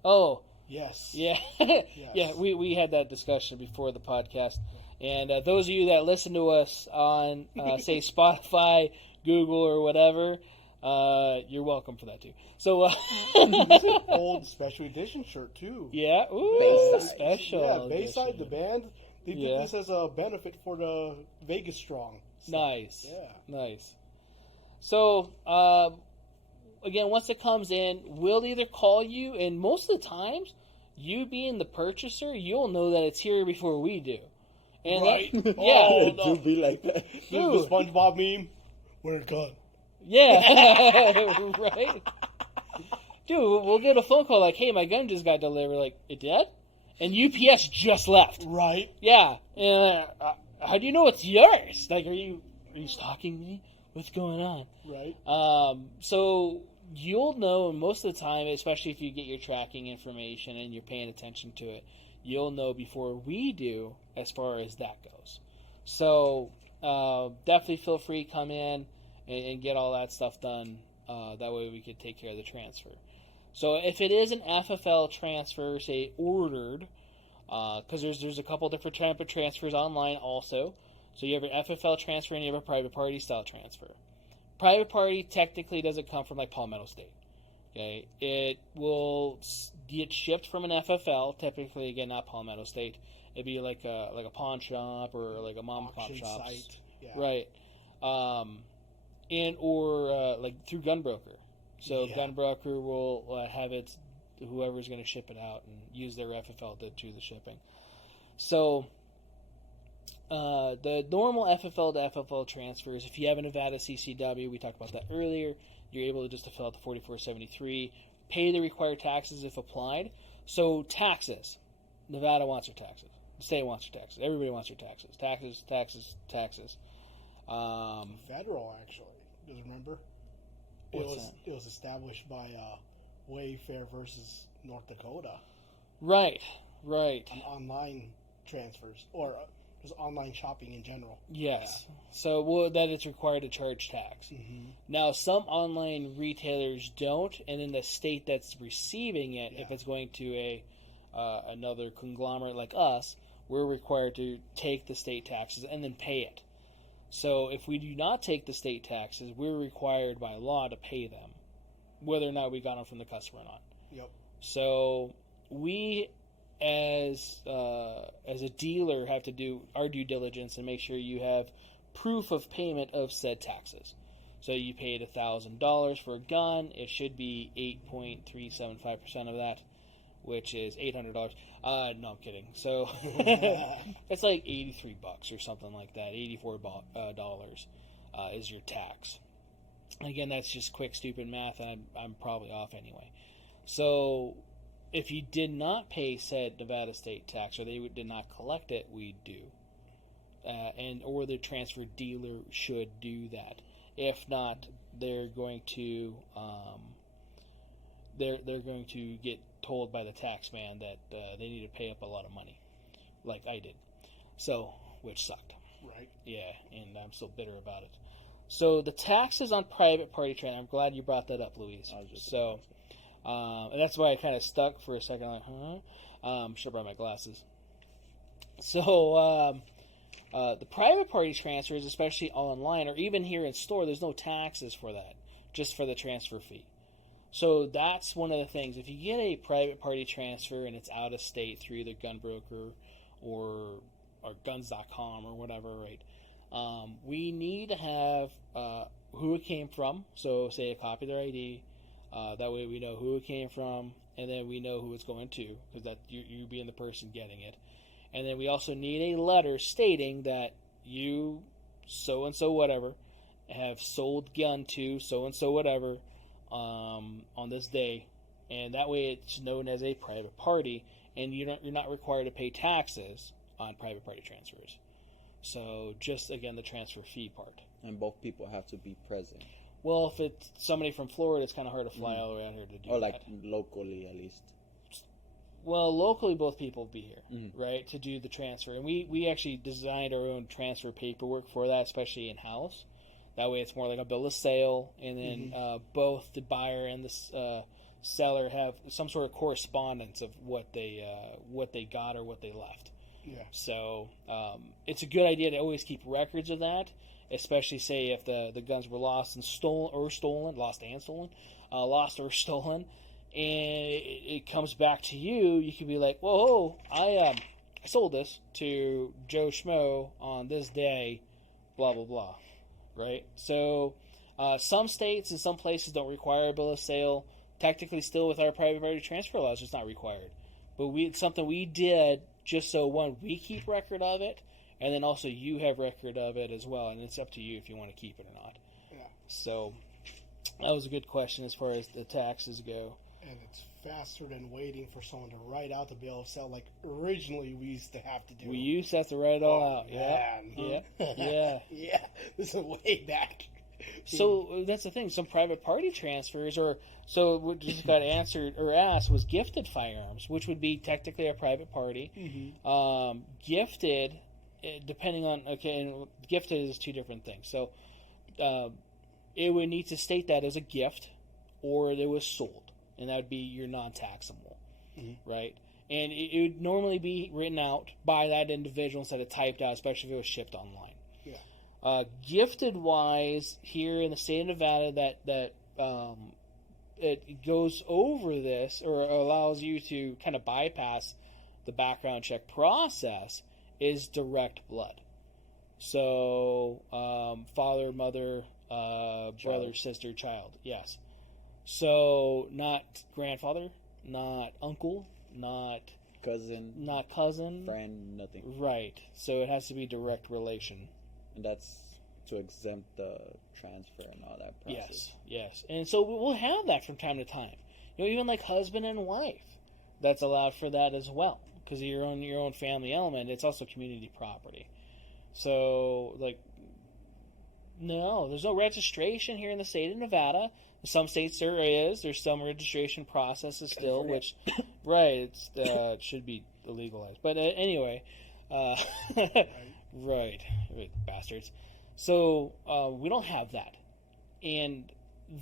Oh, yes. Yeah. Yes. Yeah, we had that discussion before the podcast. And those of you that listen to us on, say, Spotify, Google, or whatever, you're welcome for that, too. So, old special edition shirt, too. Yeah, ooh, Bayside. special. Yeah, Bayside, edition. the band, they did this as a benefit for the Vegas Strong. Nice. Yeah. Nice. So, again, once it comes in, we'll either call you, and most of the times, you being the purchaser, you'll know that it's here before we do. And right? yeah. Oh, no. Do be like that. The SpongeBob meme, where's the gun? Yeah. Right? Dude, we'll get a phone call like, hey, my gun just got delivered. Like, it did? And UPS just left. Right. Yeah. And how do you know it's yours? Like, are you stalking me? What's going on? Right. So you'll know most of the time, especially if you get your tracking information and you're paying attention to it, you'll know before we do as far as that goes. So definitely feel free to come in and get all that stuff done. That way we could take care of the transfer. So if it is an FFL transfer, say ordered, because there's a couple different type of transfers online also. So you have an FFL transfer and you have a private party style transfer. Private party technically doesn't come from like Palmetto State. Okay, it will get shipped from an FFL. Typically, again, not Palmetto State. It'd be like a pawn shop or like a mom and pop shop, right? And or like through Gunbroker. So Gunbroker will have it. Whoever's going to ship it out and use their FFL to do the shipping. So the normal FFL to FFL transfers, if you have a Nevada CCW, we talked about that earlier, you're able to just to fill out the 4473, pay the required taxes if applied. So taxes. Nevada wants their taxes. The state wants their taxes. Everybody wants their taxes. Taxes. Federal, actually. Does you remember? It was established by Wayfair versus North Dakota. Right. On online transfers, or just online shopping in general. Yes. Yeah. So that it's required to charge tax. Mm-hmm. Now, some online retailers don't, and in the state that's receiving it, if it's going to another conglomerate like us, we're required to take the state taxes and then pay it. So if we do not take the state taxes, we're required by law to pay them, whether or not we got them from the customer or not. Yep. So we, as a dealer, have to do our due diligence and make sure you have proof of payment of said taxes. So you paid $1,000 for a gun. It should be 8.375% of that, which is $800. No, I'm kidding. So it's like $83 or something like that. $84 is your tax. Again, that's just quick, stupid math, and I'm probably off anyway. So if you did not pay said Nevada state tax, or they did not collect it, we do. Or the transfer dealer should do that. If not, they're going to get told by the tax man that they need to pay up a lot of money, like I did. So, which sucked. Right. Yeah, and I'm still bitter about it. So the taxes on private party transfer. I'm glad you brought that up, Luis. So, and that's why I kind of stuck for a second. I'm like, should have brought my glasses. So, the private party transfers, especially online or even here in store, there's no taxes for that, just for the transfer fee. So that's one of the things. If you get a private party transfer and it's out of state through either Gunbroker or Guns.com or whatever, right? We need to have who it came from. So say a copy of their ID. That way we know who it came from, and then we know who it's going to, because that you being the person getting it. And then we also need a letter stating that you, so-and-so whatever, have sold gun to so-and-so whatever on this day. And that way it's known as a private party, and you're not required to pay taxes on private party transfers. So just, again, the transfer fee part. And both people have to be present. Well, if it's somebody from Florida, it's kind of hard to fly all around here to do that. Or like locally, at least. Well, locally, both people will be here, right, to do the transfer. And we actually designed our own transfer paperwork for that, especially in-house. That way it's more like a bill of sale, and then both the buyer and the seller have some sort of correspondence of what they got or what they left. Yeah. So it's a good idea to always keep records of that, especially, say, if the guns were lost or stolen, and it comes back to you. You could be like, whoa, I sold this to Joe Schmo on this day, blah, blah, blah, right? So some states and some places don't require a bill of sale. Technically, still with our private party transfer laws, it's not required. But it's something we did just so, one, we keep record of it, and then also you have record of it as well, and it's up to you if you want to keep it or not. Yeah. So that was a good question as far as the taxes go. And it's faster than waiting for someone to write out the bill of sale like originally we used to have to do. We used to have to write it all out. Man. Yeah. Yeah. This is way back. So that's the thing. Some private party transfers, or so what just got answered or asked was gifted firearms, which would be technically a private party. Mm-hmm. Gifted, depending on and gifted is two different things. So it would need to state that as a gift, or it was sold, and that would be your non-taxable, right? And it would normally be written out by that individual instead of typed out, especially if it was shipped online. Yeah. Gifted wise, here in the state of Nevada, that it goes over this or allows you to kind of bypass the background check process is direct blood. So father, mother, brother, sister, child. Yes. So not grandfather, not uncle, not cousin, friend, nothing. Right. So it has to be direct relation. And that's to exempt the transfer and all that process. Yes. And so we'll have that from time to time. Even like husband and wife, that's allowed for that as well because of your own family element. It's also community property. So no, there's no registration here in the state of Nevada. In some states there is. There's some registration processes still, which, right, it should be illegalized. But anyway, right, bastards. So we don't have that, and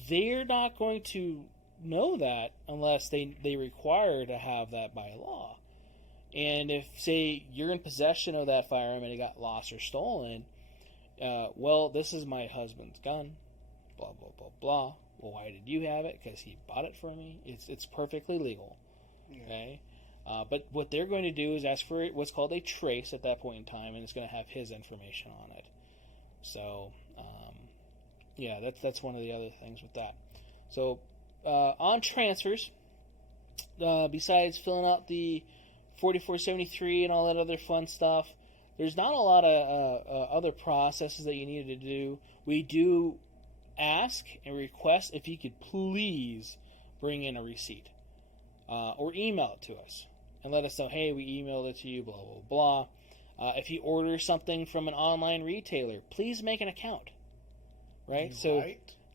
they're not going to know that unless they require to have that by law. And if, say, you're in possession of that firearm and it got lost or stolen, well, this is my husband's gun, blah, blah, blah, blah. Well, why did you have it? Because he bought it for me. It's perfectly legal, okay? But what they're going to do is ask for what's called a trace at that point in time, and it's going to have his information on it. So, that's one of the other things with that. So, on transfers, besides filling out the 4473 and all that other fun stuff, there's not a lot of other processes that you need to do. We do ask and request if you could please bring in a receipt or email it to us and let us know, hey, we emailed it to you, blah, blah, blah. If you order something from an online retailer, please make an account. Right? So,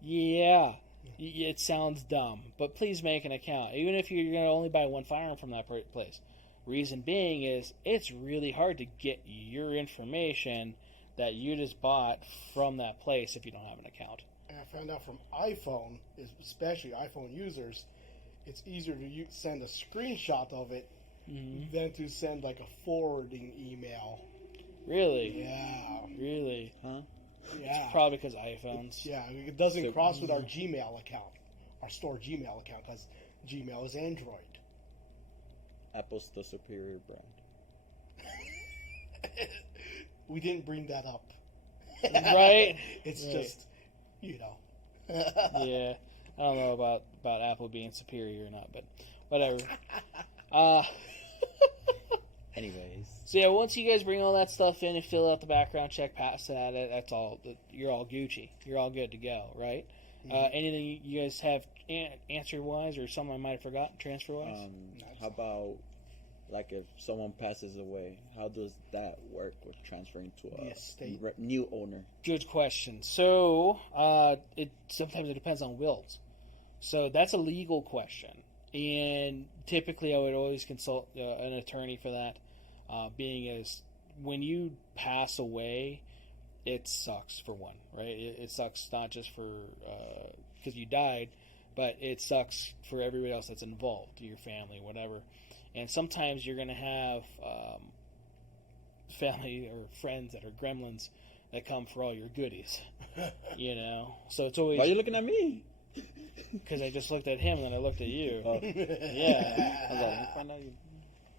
yeah, it sounds dumb, but please make an account. Even if you're going to only buy one firearm from that place. Reason being is it's really hard to get your information that you just bought from that place if you don't have an account. And I found out from iPhone, especially iPhone users, it's easier to send a screenshot of it than to send like a forwarding email. Really? Yeah. Really? Huh? Yeah. It's probably because iPhones. Yeah, it doesn't cross with our Gmail account, our store Gmail account, because Gmail is Android. Apple's the superior brand. We didn't bring that up. Right? It's right. Just, Yeah. I don't know about Apple being superior or not, but whatever. Anyways. So yeah, once you guys bring all that stuff in and fill out the background check, pass that, that's all. You're all Gucci. You're all good to go, right? Mm-hmm. Anything you guys have answer-wise or something I might have forgotten transfer-wise? How about, like, if someone passes away, how does that work with transferring to a new owner? Good question. So, sometimes it depends on wills. So that's a legal question. And typically I would always consult an attorney for that, being as when you pass away, it sucks for one, right? It sucks not just for because you died, but it sucks for everybody else that's involved, your family, whatever. And sometimes you're going to have family or friends that are gremlins that come for all your goodies, So it's always... Why are you looking at me? Because I just looked at him and then I looked at you. Oh. Yeah. I was like, let me find out you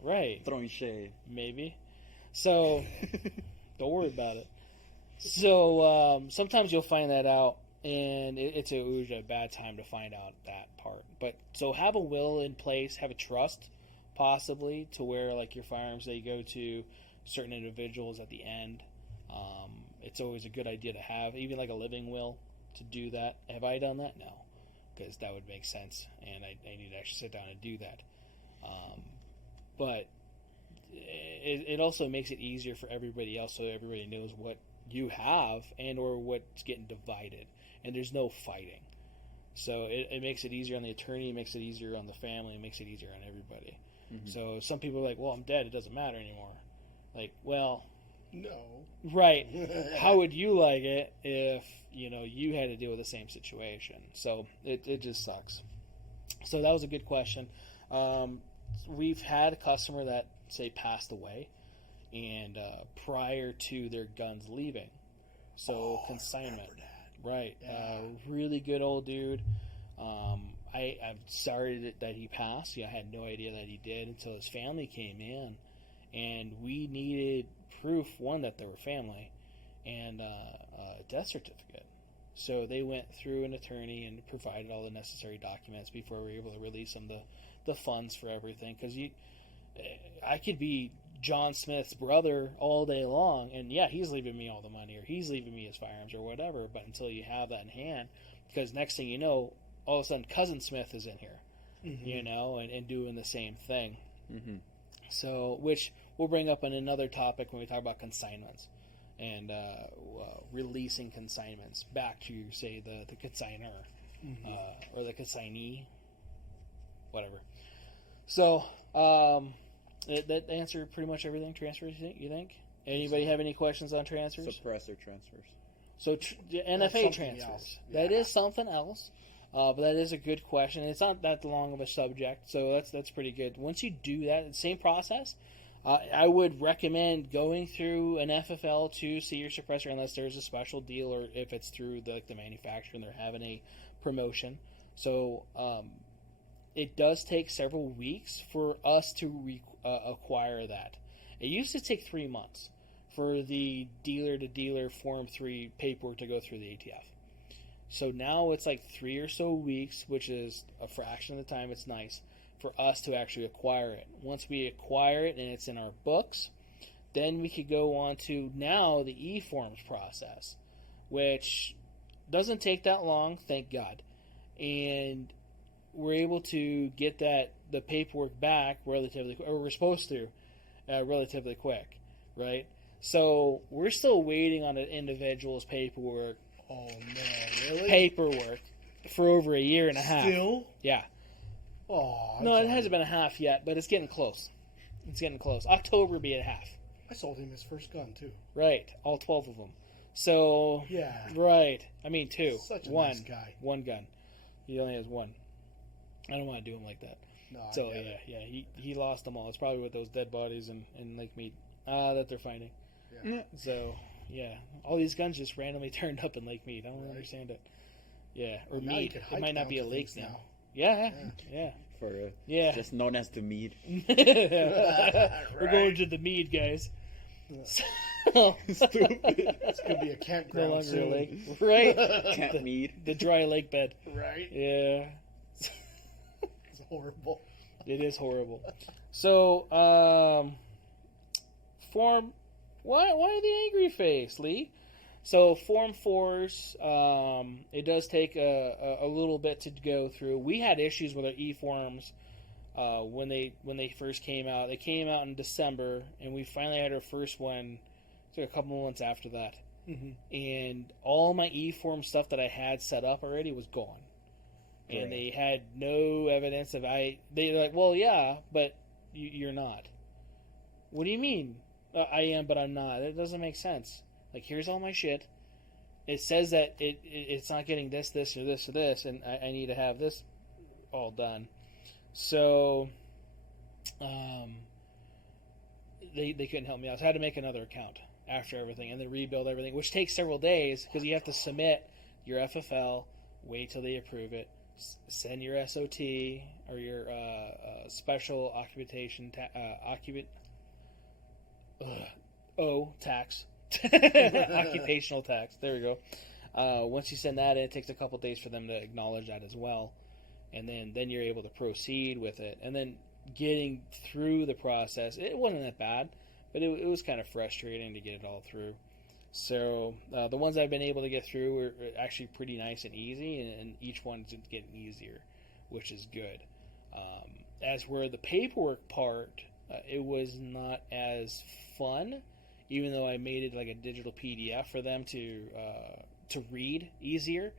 right. throwing shade. Maybe. So, don't worry about it. So, sometimes you'll find that out, and it's usually a bad time to find out that part. But, so have a will in place, have a trust, possibly, to where, like, your firearms, they go to certain individuals at the end. It's always a good idea to have, even like a living will, to do that. Have I done that? No. Because that would make sense, and I need to actually sit down and do that. But it also makes it easier for everybody else, so everybody knows what you have and or what's getting divided. and there's no fighting. So it makes it easier on the attorney, it makes it easier on the family, it makes it easier on everybody. Mm-hmm. So some people are like, well, I'm dead, it doesn't matter anymore. Like, well, no. Right. How would you like it if, you had to deal with the same situation? So it just sucks. So that was a good question. We've had a customer that, say, passed away, and prior to their guns leaving. So consignment. Right. Yeah. Really good old dude. I'm sorry that he passed. I had no idea that he did until his family came in, and we needed proof, one, that they were family, and a death certificate. So they went through an attorney and provided all the necessary documents before we were able to release them the funds for everything. Because I could be John Smith's brother all day long, and yeah, he's leaving me all the money, or he's leaving me his firearms, or whatever. But until you have that in hand, because next thing you know, all of a sudden Cousin Smith is in here, mm-hmm. and doing the same thing. Mm-hmm. So, which we'll bring up in another topic when we talk about consignments and releasing consignments back to, say, the consignor, mm-hmm. Or the consignee, whatever. So, that answered pretty much everything. Transfers, you think? Anybody have any questions on transfers? Suppressor transfers. So NFA transfers. Yeah. That is something else. But that is a good question. It's not that long of a subject, so that's pretty good. Once you do that, same process, I would recommend going through an FFL to see your suppressor unless there's a special deal, or if it's through the manufacturer and they're having a promotion. So it does take several weeks for us to acquire that. It used to take 3 months for the dealer-to-dealer Form 3 paperwork to go through the ATF. So now it's like 3 or so weeks, which is a fraction of the time. It's nice for us to actually acquire it. Once we acquire it and it's in our books, then we could go on to now the e-forms process, which doesn't take that long, thank God. And we're able to get the paperwork back relatively, or we're supposed to, relatively quick, right? So we're still waiting on an individual's paperwork. Oh man, really? Paperwork for over a year and a half. Still? Yeah. Oh. No, it hasn't been a half yet, but it's getting close. It's getting close. October will be a half. I sold him his first gun too. Right, all 12 of them. So. Yeah. Right. I mean, 2. Such a nice guy. One gun. He only has one. I don't want to do him like that. No. So yeah. He lost them all. It's probably with those dead bodies in Lake Mead that they're finding. Yeah. So. Yeah, all these guns just randomly turned up in Lake Mead. I don't understand it. Yeah, or Mead. It might not be a lake now. Yeah. Just known as the Mead. We're going to the Mead, guys. Stupid. It's gonna be a campground. No longer a lake, right? Camp Mead. The dry lake bed. Right. Yeah. It's horrible. It is horrible. So, Why the angry face, Lee? So Form 4s, it does take a little bit to go through. We had issues with our e-forms when they first came out. They came out in December, and we finally had our first one. It took a couple months after that. Mm-hmm. And all my e-form stuff that I had set up already was gone. Right. And they had no evidence of they're like, well, yeah, but you're not. What do you mean? I am, but I'm not. That doesn't make sense. Like, here's all my shit. It says that it's not getting this, or this, or this, and I need to have this all done. So, they couldn't help me out. So I had to make another account after everything, and then rebuild everything, which takes several days, because you have to submit your FFL, wait till they approve it, send your SOT, or your special occupation tax. Occupational tax. There we go. Once you send that in, it takes a couple days for them to acknowledge that as well. And then you're able to proceed with it. And then getting through the process, it wasn't that bad, but it was kind of frustrating to get it all through. So the ones I've been able to get through were actually pretty nice and easy, and each one's getting easier, which is good. As where the paperwork part, it was not as fun, even though I made it like a digital PDF for them to read easier.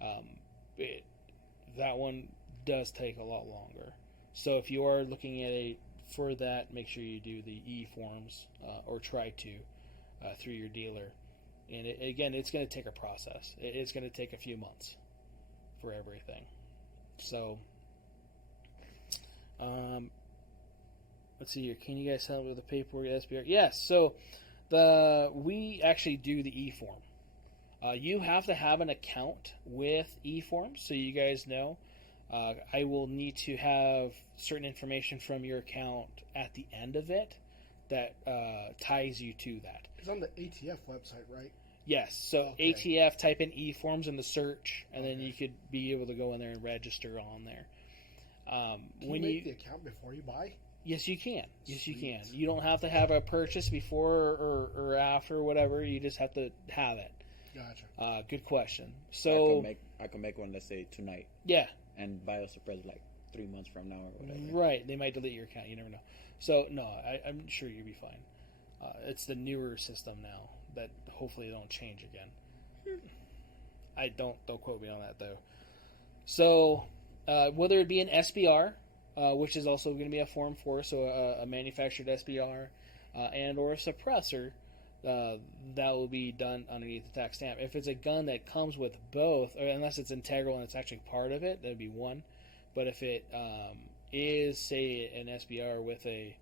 That one does take a lot longer. So if you are looking at for that, make sure you do the e-forms or try to through your dealer. And again, it's going to take a process. It's going to take a few months for everything. So, let's see here. Can you guys help with the paperwork SBR? Yes. So we actually do the e-form. You have to have an account with eForms, so you guys know. I will need to have certain information from your account at the end of it that ties you to that. It's on the ATF website, right? Yes. So okay. ATF, type in eForms in the search, and then you could be able to go in there and register on there. Can you make the account before you buy? Yes, you can. Yes, you can. You don't have to have a purchase before or after or whatever. You just have to have it. Gotcha. Good question. So I can make one, let's say, tonight. Yeah. And biosuppress like 3 months from now or whatever. Right. They might delete your account. You never know. So, no, I'm sure you'll be fine. It's the newer system now that hopefully don't change again. Don't quote me on that, though. So, whether it be an SBR, which is also going to be a Form 4, so a manufactured SBR, and or a suppressor, that will be done underneath the tax stamp. If it's a gun that comes with both, or unless it's integral and it's actually part of it, that would be one. But if it is, say, an SBR with a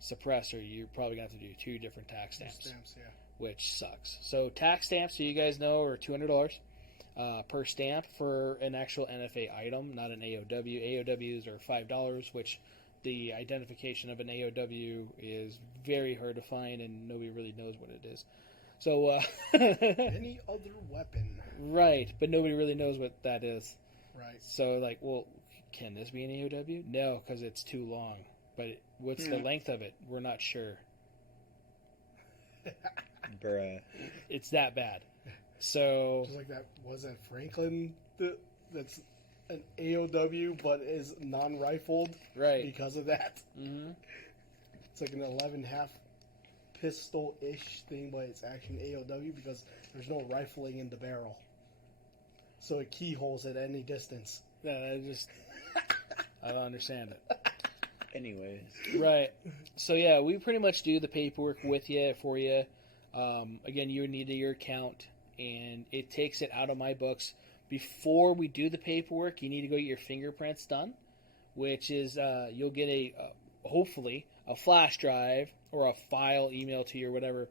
suppressor, you're probably going to have to do 2 different tax stamps. Which sucks. So tax stamps, so you guys know, are $200 per stamp for an actual NFA item, not an AOW. AOWs are $5, which the identification of an AOW is very hard to find, and nobody really knows what it is. So any other weapon, right? But nobody really knows what that is, right? So, like, well, can this be an AOW? No, because it's too long. But what's the length of it? We're not sure. Bruh, it's that bad. So, just like that, was that Franklin? That's an AOW, but is non-rifled, right? Because of that, mm-hmm. It's like an 11.5 pistol-ish thing, but it's actually an AOW because there's no rifling in the barrel, so it keyholes at any distance. Yeah, I don't understand it. Anyways, right. So yeah, we pretty much do the paperwork with you for you. Again, you would need your account, and it takes it out of my books. Before we do the paperwork, you need to go get your fingerprints done, which is you'll get hopefully a flash drive or a file emailed to you or whatever.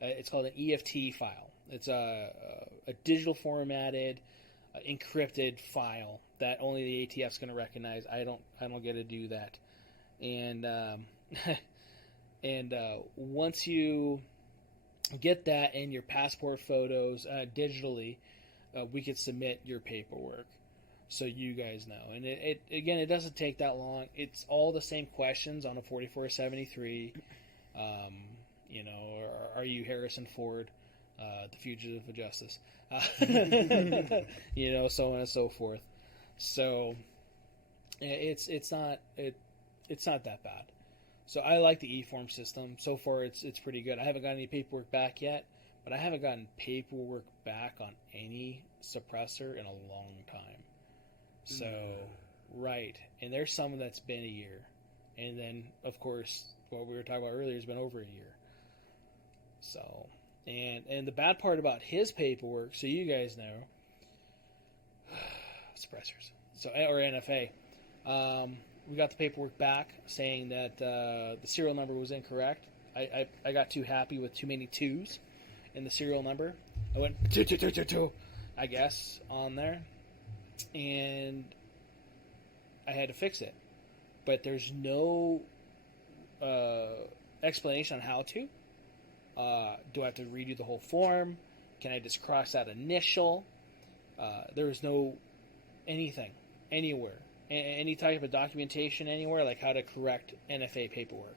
It's called an EFT file. It's a digital formatted, encrypted file that only the ATF is going to recognize. I don't get to do that, and once you get that and your passport photos digitally, we could submit your paperwork, so you guys know. And it doesn't take that long. It's all the same questions on a 4473. Are you Harrison Ford, the fugitive of justice? So on and so forth. So it's not that bad. So I like the e-form system. So far, it's pretty good. I haven't gotten any paperwork back yet, but I haven't gotten paperwork back on any suppressor in a long time. So, right. And there's some that's been a year. And then, of course, what we were talking about earlier has been over a year. So, and the bad part about his paperwork, so you guys know, suppressors, or NFA, we got the paperwork back saying that the serial number was incorrect. I got too happy with too many 2s in the serial number. I went 2, I guess, on there, and I had to fix it. But there's no explanation on how to. Do I have to redo the whole form? Can I just cross that initial? There is no anything, anywhere. Any type of documentation anywhere, like how to correct NFA paperwork.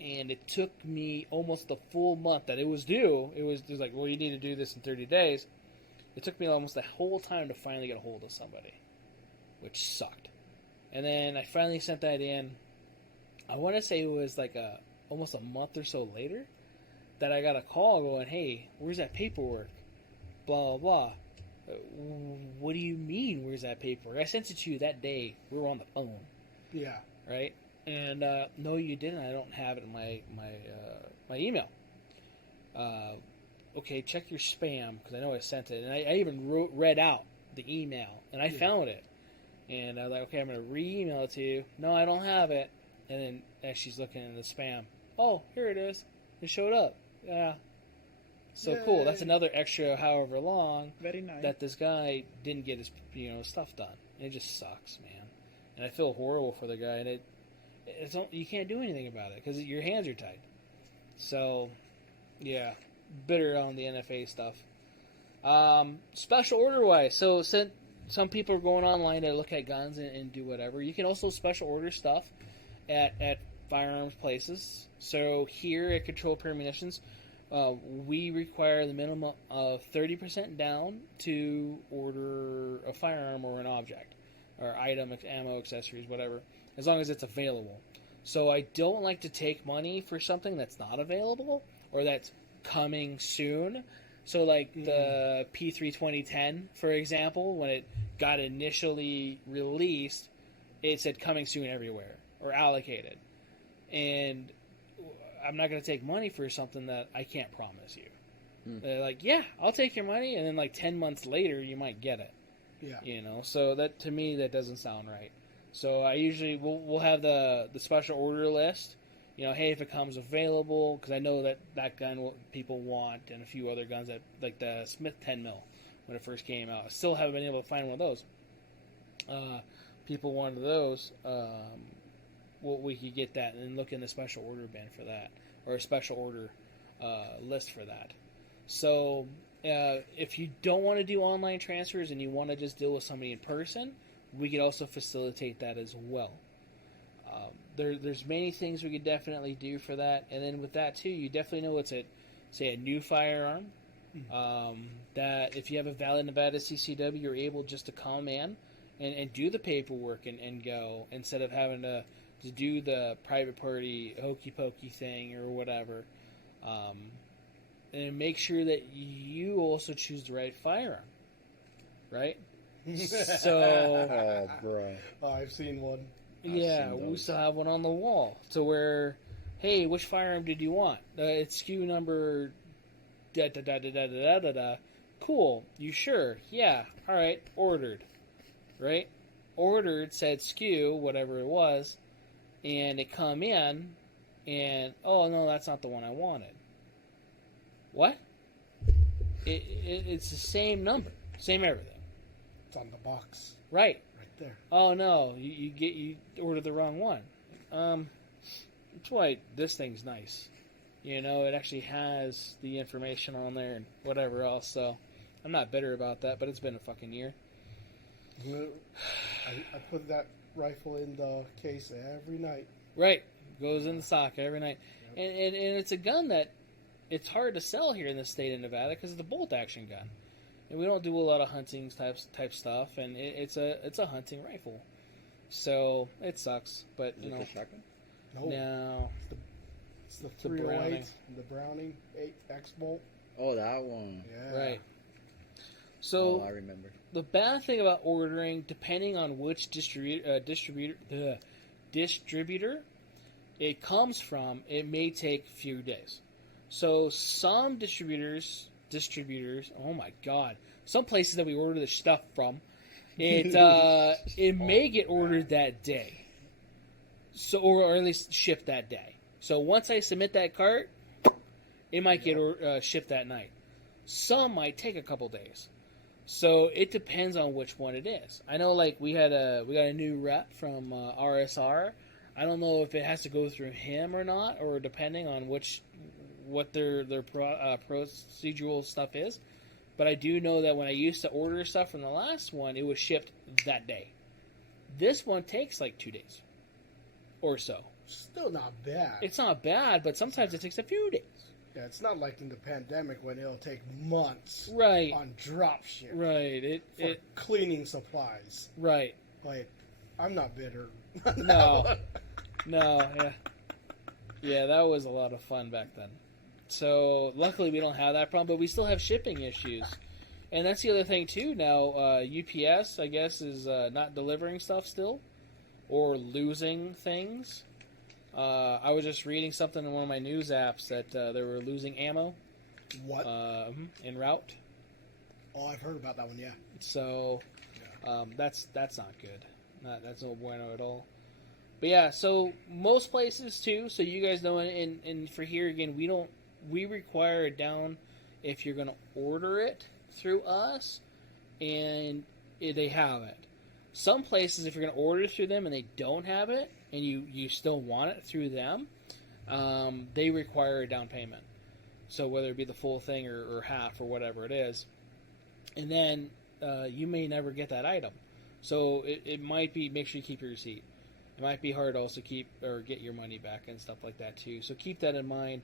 And it took me almost the full month that it was due. It was like, well, you need to do this in 30 days. It took me almost the whole time to finally get a hold of somebody, which sucked. And then I finally sent that in. I want to say it was like almost a month or so later that I got a call going, hey, where's that paperwork? Blah, blah, blah. What do you mean, where's that paperwork? I sent it to you that day. We were on the phone. Yeah. Right? And, no, you didn't. I don't have it in my email. Okay, check your spam, because I know I sent it. And I even read out the email, and I found it. And I was like, okay, I'm going to re-email it to you. No, I don't have it. And then as she's looking in the spam, oh, here it is. It showed up. Yeah. So Yay. Cool. That's another extra however long Very nice. that this guy didn't get his stuff done. It just sucks, man. And I feel horrible for the guy. And you can't do anything about it because your hands are tied. So, yeah, bitter on the NFA stuff. Special order wise, so some people are going online to look at guns and do whatever. You can also special order stuff at firearms places. So here at Control Premonitions, we require the minimum of 30% down to order a firearm or an object, or item, ammo, accessories, whatever, as long as it's available. So I don't like to take money for something that's not available or that's coming soon. So like the P3 2010, for example, when it got initially released, it said coming soon everywhere or allocated. And I'm not going to take money for something that I can't promise you. They're like, yeah, I'll take your money, and then like 10 months later, you might get it. Yeah. So that, to me, that doesn't sound right. So I usually, we'll have the special order list. Hey, if it comes available, because I know that gun people want, and a few other guns, that like the Smith 10mm when it first came out. I still haven't been able to find one of those. People wanted those. We could get that and then look in the special order bin for that, or a special order list for that. So if you don't want to do online transfers and you want to just deal with somebody in person, we could also facilitate that as well. There's many things we could definitely do for that, and then with that too, you definitely know it's a new firearm. That if you have a valid Nevada CCW, you're able just to come in and do the paperwork and go, instead of having to do the private party hokey pokey thing or whatever. And make sure that you also choose the right firearm, right? So, oh, bro. Oh, I've seen one. Yeah, we still have one on the wall to where, hey, which firearm did you want? It's SKU number da da da da da da da da. Cool. You sure? Yeah. All right. Ordered. Right? Ordered, said SKU, whatever it was, and it come in, and oh no, that's not the one I wanted. What? It's the same number, same everything. It's on the box. Right. Right there. Oh no, you ordered the wrong one. That's why this thing's nice. It actually has the information on there and whatever else. So I'm not bitter about that, but it's been a fucking year. I put that rifle in the case every night. Right, goes in the sock every night, yep. and it's a gun that it's hard to sell here in the state of Nevada because it's a bolt action gun. And we don't do a lot of hunting type stuff, and it's a hunting rifle, so it sucks. But Is it the shotgun? No. It's the 308, the Browning 8X bolt. Oh, that one. Yeah. Right. So I remember. The bad thing about ordering, depending on which distributor it comes from, it may take a few days. So some distributors, oh my god, some places that we order the stuff from, it may get ordered that day, so or at least shipped that day. So once I submit that cart, it might get shipped that night. Some might take a couple days. So it depends on which one it is. I know, like we got a new rep from RSR. I don't know if it has to go through him or not, or depending on what their procedural stuff is. But I do know that when I used to order stuff from the last one, it was shipped that day. This one takes like 2 days or so. Still not bad. It's not bad, but sometimes it takes a few days. Yeah, it's not like in the pandemic when it'll take months on drop ship. Right. For cleaning supplies. Right. Like, I'm not bitter. No, yeah. Yeah, that was a lot of fun back then. So, luckily we don't have that problem, but we still have shipping issues. And that's the other thing too. Now, UPS, I guess, is not delivering stuff still, or losing things. I was just reading something in one of my news apps that they were losing ammo. What? En route. Oh, I've heard about that one. Yeah. So, that's not good. That's no bueno at all. But yeah, so most places too. So you guys know, and for here again, we require it down if you're going to order it through us, and they have it. Some places, if you're going to order through them and they don't have it, and you still want it through them, they require a down payment. So whether it be the full thing or half or whatever it is, and then you may never get that item. So it might be, make sure you keep your receipt. It might be hard to also keep or get your money back and stuff like that too. So keep that in mind.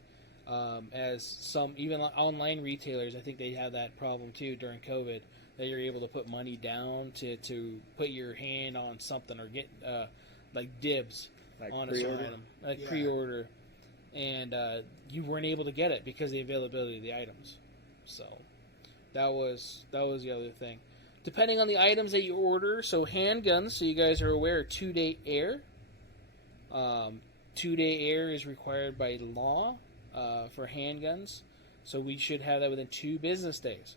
As some, even online retailers, I think they have that problem too during COVID, that you're able to put money down to put your hand on something or get like dibs like on pre-order. a certain item, like pre-order, and you weren't able to get it because of the availability of the items. So that was the other thing. Depending on the items that you order, so handguns, so you guys are aware, 2-day air. 2-day air is required by law for handguns, so we should have that within 2 business days.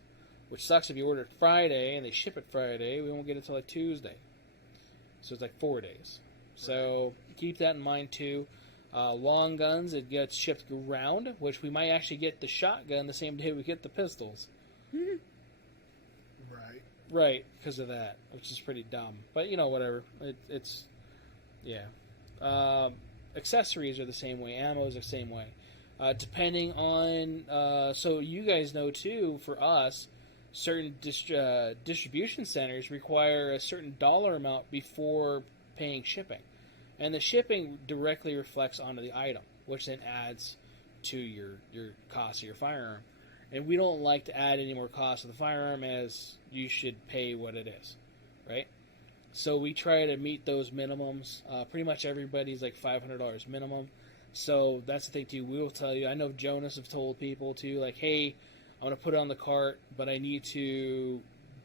Which sucks if you order it Friday and they ship it Friday, we won't get it until like Tuesday. So it's like 4 days. So keep that in mind too. Long guns, it gets shipped ground, which we might actually get the shotgun the same day we get the pistols. Right, because of that, which is pretty dumb. But, whatever. It's accessories are the same way. Ammo is the same way. Depending on... so you guys know, too, for us, certain distribution centers require a certain dollar amount before paying shipping. And the shipping directly reflects onto the item, which then adds to your cost of your firearm. And we don't like to add any more cost to the firearm, as you should pay what it is, right? So we try to meet those minimums. Pretty much everybody's like $500 minimum. So that's the thing too. We will tell you. I know Jonas have told people too, like, hey, I'm going to put it on the cart, but I need to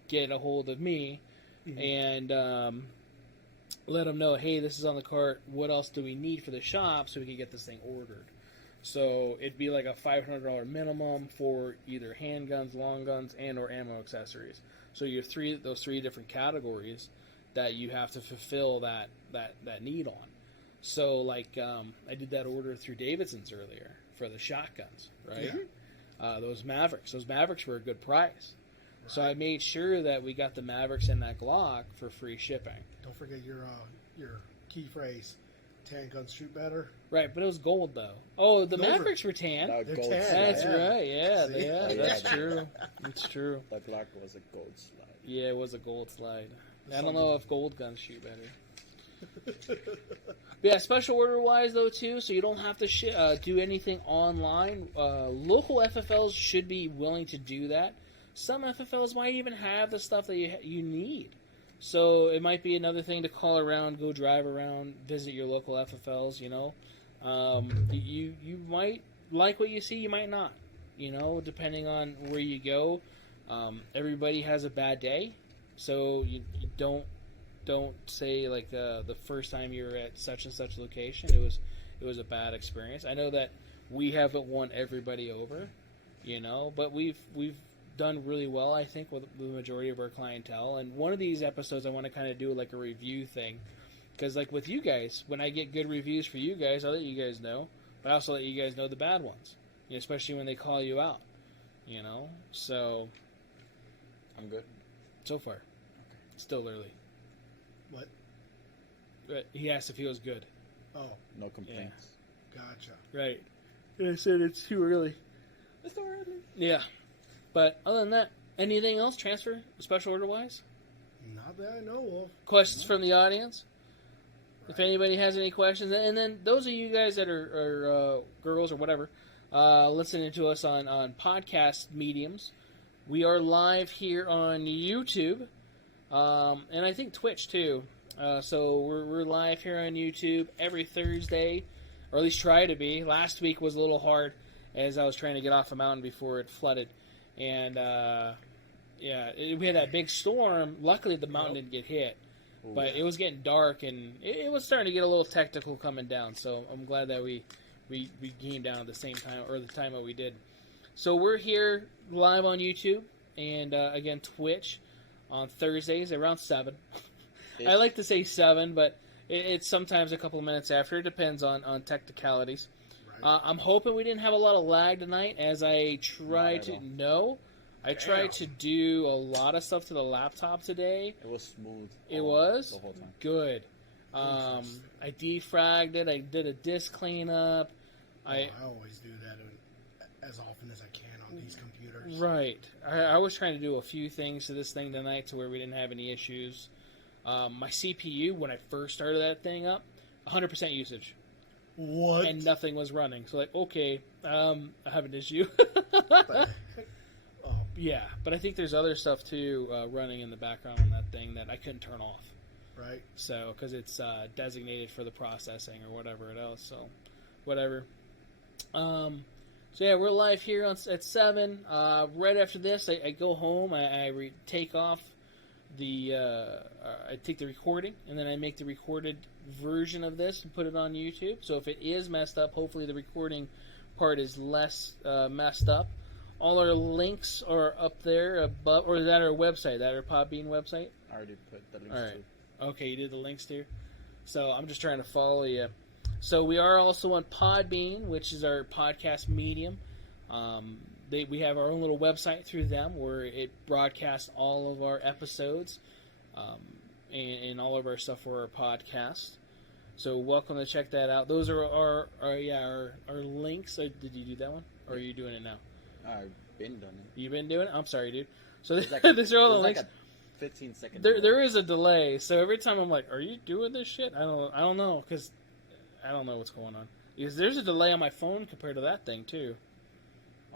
get a hold of me and let them know, hey, this is on the cart. What else do we need for the shop so we can get this thing ordered? So it'd be like a $500 minimum for either handguns, long guns, and or ammo accessories. So you have those three different categories that you have to fulfill that need on. So like I did that order through Davidson's earlier for the shotguns, right? Yeah. Those Mavericks were a good price. Right. So I made sure that we got the Mavericks and that Glock for free shipping. Don't forget your key phrase. Tan guns shoot better. Right, but it was gold though. Oh, the Mavericks were tan. They're gold tan. That's right. Yeah, See? That's true. It's true. The Glock was a gold slide. Yeah, it was a gold slide. I don't know if gold guns shoot better. But yeah, special order wise though too, so you don't have to do anything online. Local FFLs should be willing to do that. Some FFLs might even have the stuff that you need. So it might be another thing to call around, go drive around, visit your local FFLs, You might like what you see, you might not, depending on where you go. Everybody has a bad day, so you don't say like the first time you were at such and such location, it was a bad experience. I know that we haven't won everybody over, but we've done really well, I think, with the majority of our clientele. And one of these episodes I want to kind of do like a review thing, because like with you guys, when I get good reviews for you guys, I'll let you guys know, but I also let you guys know the bad ones, especially when they call you out, so I'm good so far. Okay. Still early. What? He asked if he was good. Oh, no complaints. Yeah. Gotcha. Right. I said it's too early. It's too early. Yeah. But other than that, anything else transfer, special order wise? Not that I know of. Questions from the audience? Right. If anybody has any questions, and then those of you guys that are girls or whatever, listening to us on podcast mediums, we are live here on YouTube, and I think Twitch too. So we're live here on YouTube every Thursday, or at least try to be. Last week was a little hard as I was trying to get off a mountain before it flooded. And Yeah, we had that big storm. Luckily, the mountain didn't get hit. Ooh. But it was getting dark, and it was starting to get a little technical coming down. So I'm glad that we came down at the same time, or the time that we did. So we're here live on YouTube, and again, Twitch on Thursdays around 7. I like to say 7, but it's sometimes a couple of minutes after. It depends on technicalities. Right. I'm hoping we didn't have a lot of lag tonight, as I tried to... No. I tried to do a lot of stuff to the laptop today. It was smooth. It was? The whole time. Good. I defragged it. I did a disk cleanup. I always do that as often as I can on these computers. Right. I was trying to do a few things to this thing tonight to where we didn't have any issues. My CPU, when I first started that thing up, 100% usage. What? And nothing was running. So, like, okay, I have an issue. Yeah, but I think there's other stuff, too, running in the background on that thing that I couldn't turn off. Right. So, because it's designated for the processing or whatever else, so whatever. So, yeah, we're live here at 7. Right after this, I go home, I take off I take the recording, and then I make the recorded version of this and put it on YouTube. So if it is messed up, hopefully the recording part is less messed up. All our links are up there above, or is that our website? That our Podbean website? I already put the links All right. Okay, you did the links too? So I'm just trying to follow you. So we are also on Podbean, which is our podcast medium. We have our own little website through them where it broadcasts all of our episodes and all of our stuff for our podcast. So welcome to check that out. Those are our links. Did you do that one? Or are you doing it now? I've been doing it. You've been doing it? I'm sorry, dude. So these are all the links. Like a 15-second there is a delay. So every time I'm like, are you doing this shit? I don't know, because I don't know what's going on. Because there's a delay on my phone compared to that thing, too.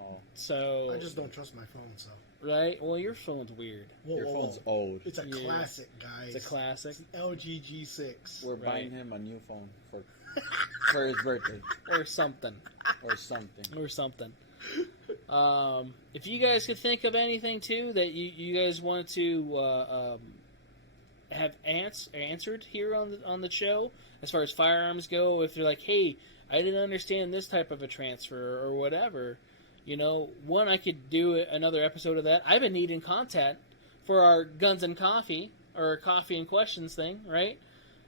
Oh. So I just don't trust my phone, so. Right? Well, your phone's weird. Your phone's old. It's a classic, guys. It's a classic. It's an LG G6. We're buying him a new phone for his birthday. Or something. If you guys could think of anything, too, that you guys want to have answered here on the show, as far as firearms go, if you're like, hey, I didn't understand this type of a transfer or whatever, one, I could do another episode of that. I've been needing content for our Guns and Coffee, or Coffee and Questions thing, right?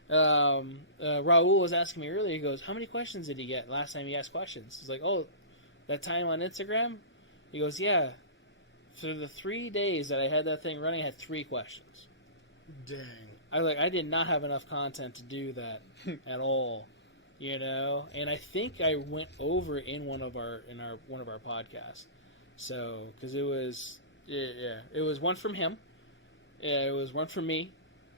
Raul was asking me earlier, he goes, how many questions did he get last time he asked questions? He's like, oh, that time on Instagram? He goes, yeah. For the 3 days that I had that thing running, I had 3 questions. Dang. I did not have enough content to do that at all, And I think I went over in one of our podcasts. So, because it was one from him, it was one from me,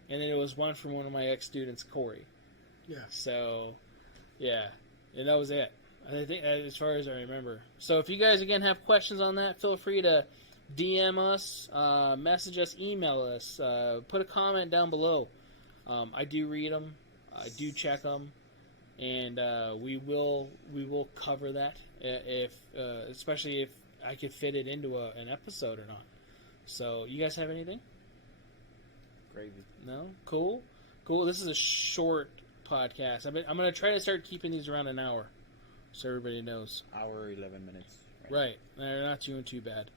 and then it was one from one of my ex-students, Corey. Yeah. So, yeah, and that was it. I think, as far as I remember. So if you guys, again, have questions on that, feel free to DM us, message us, email us, put a comment down below. I do read them. I do check them. And we will cover that, especially if I could fit it into an episode or not. So, you guys have anything? Gravy. No? Cool. This is a short podcast. I'm going to try to start keeping these around an hour, so everybody knows. Hour, 11 minutes. Right. They're not doing too bad.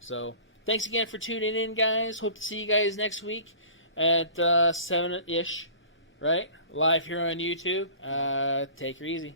So, thanks again for tuning in, guys. Hope to see you guys next week at 7-ish, right? Live here on YouTube. Take her easy.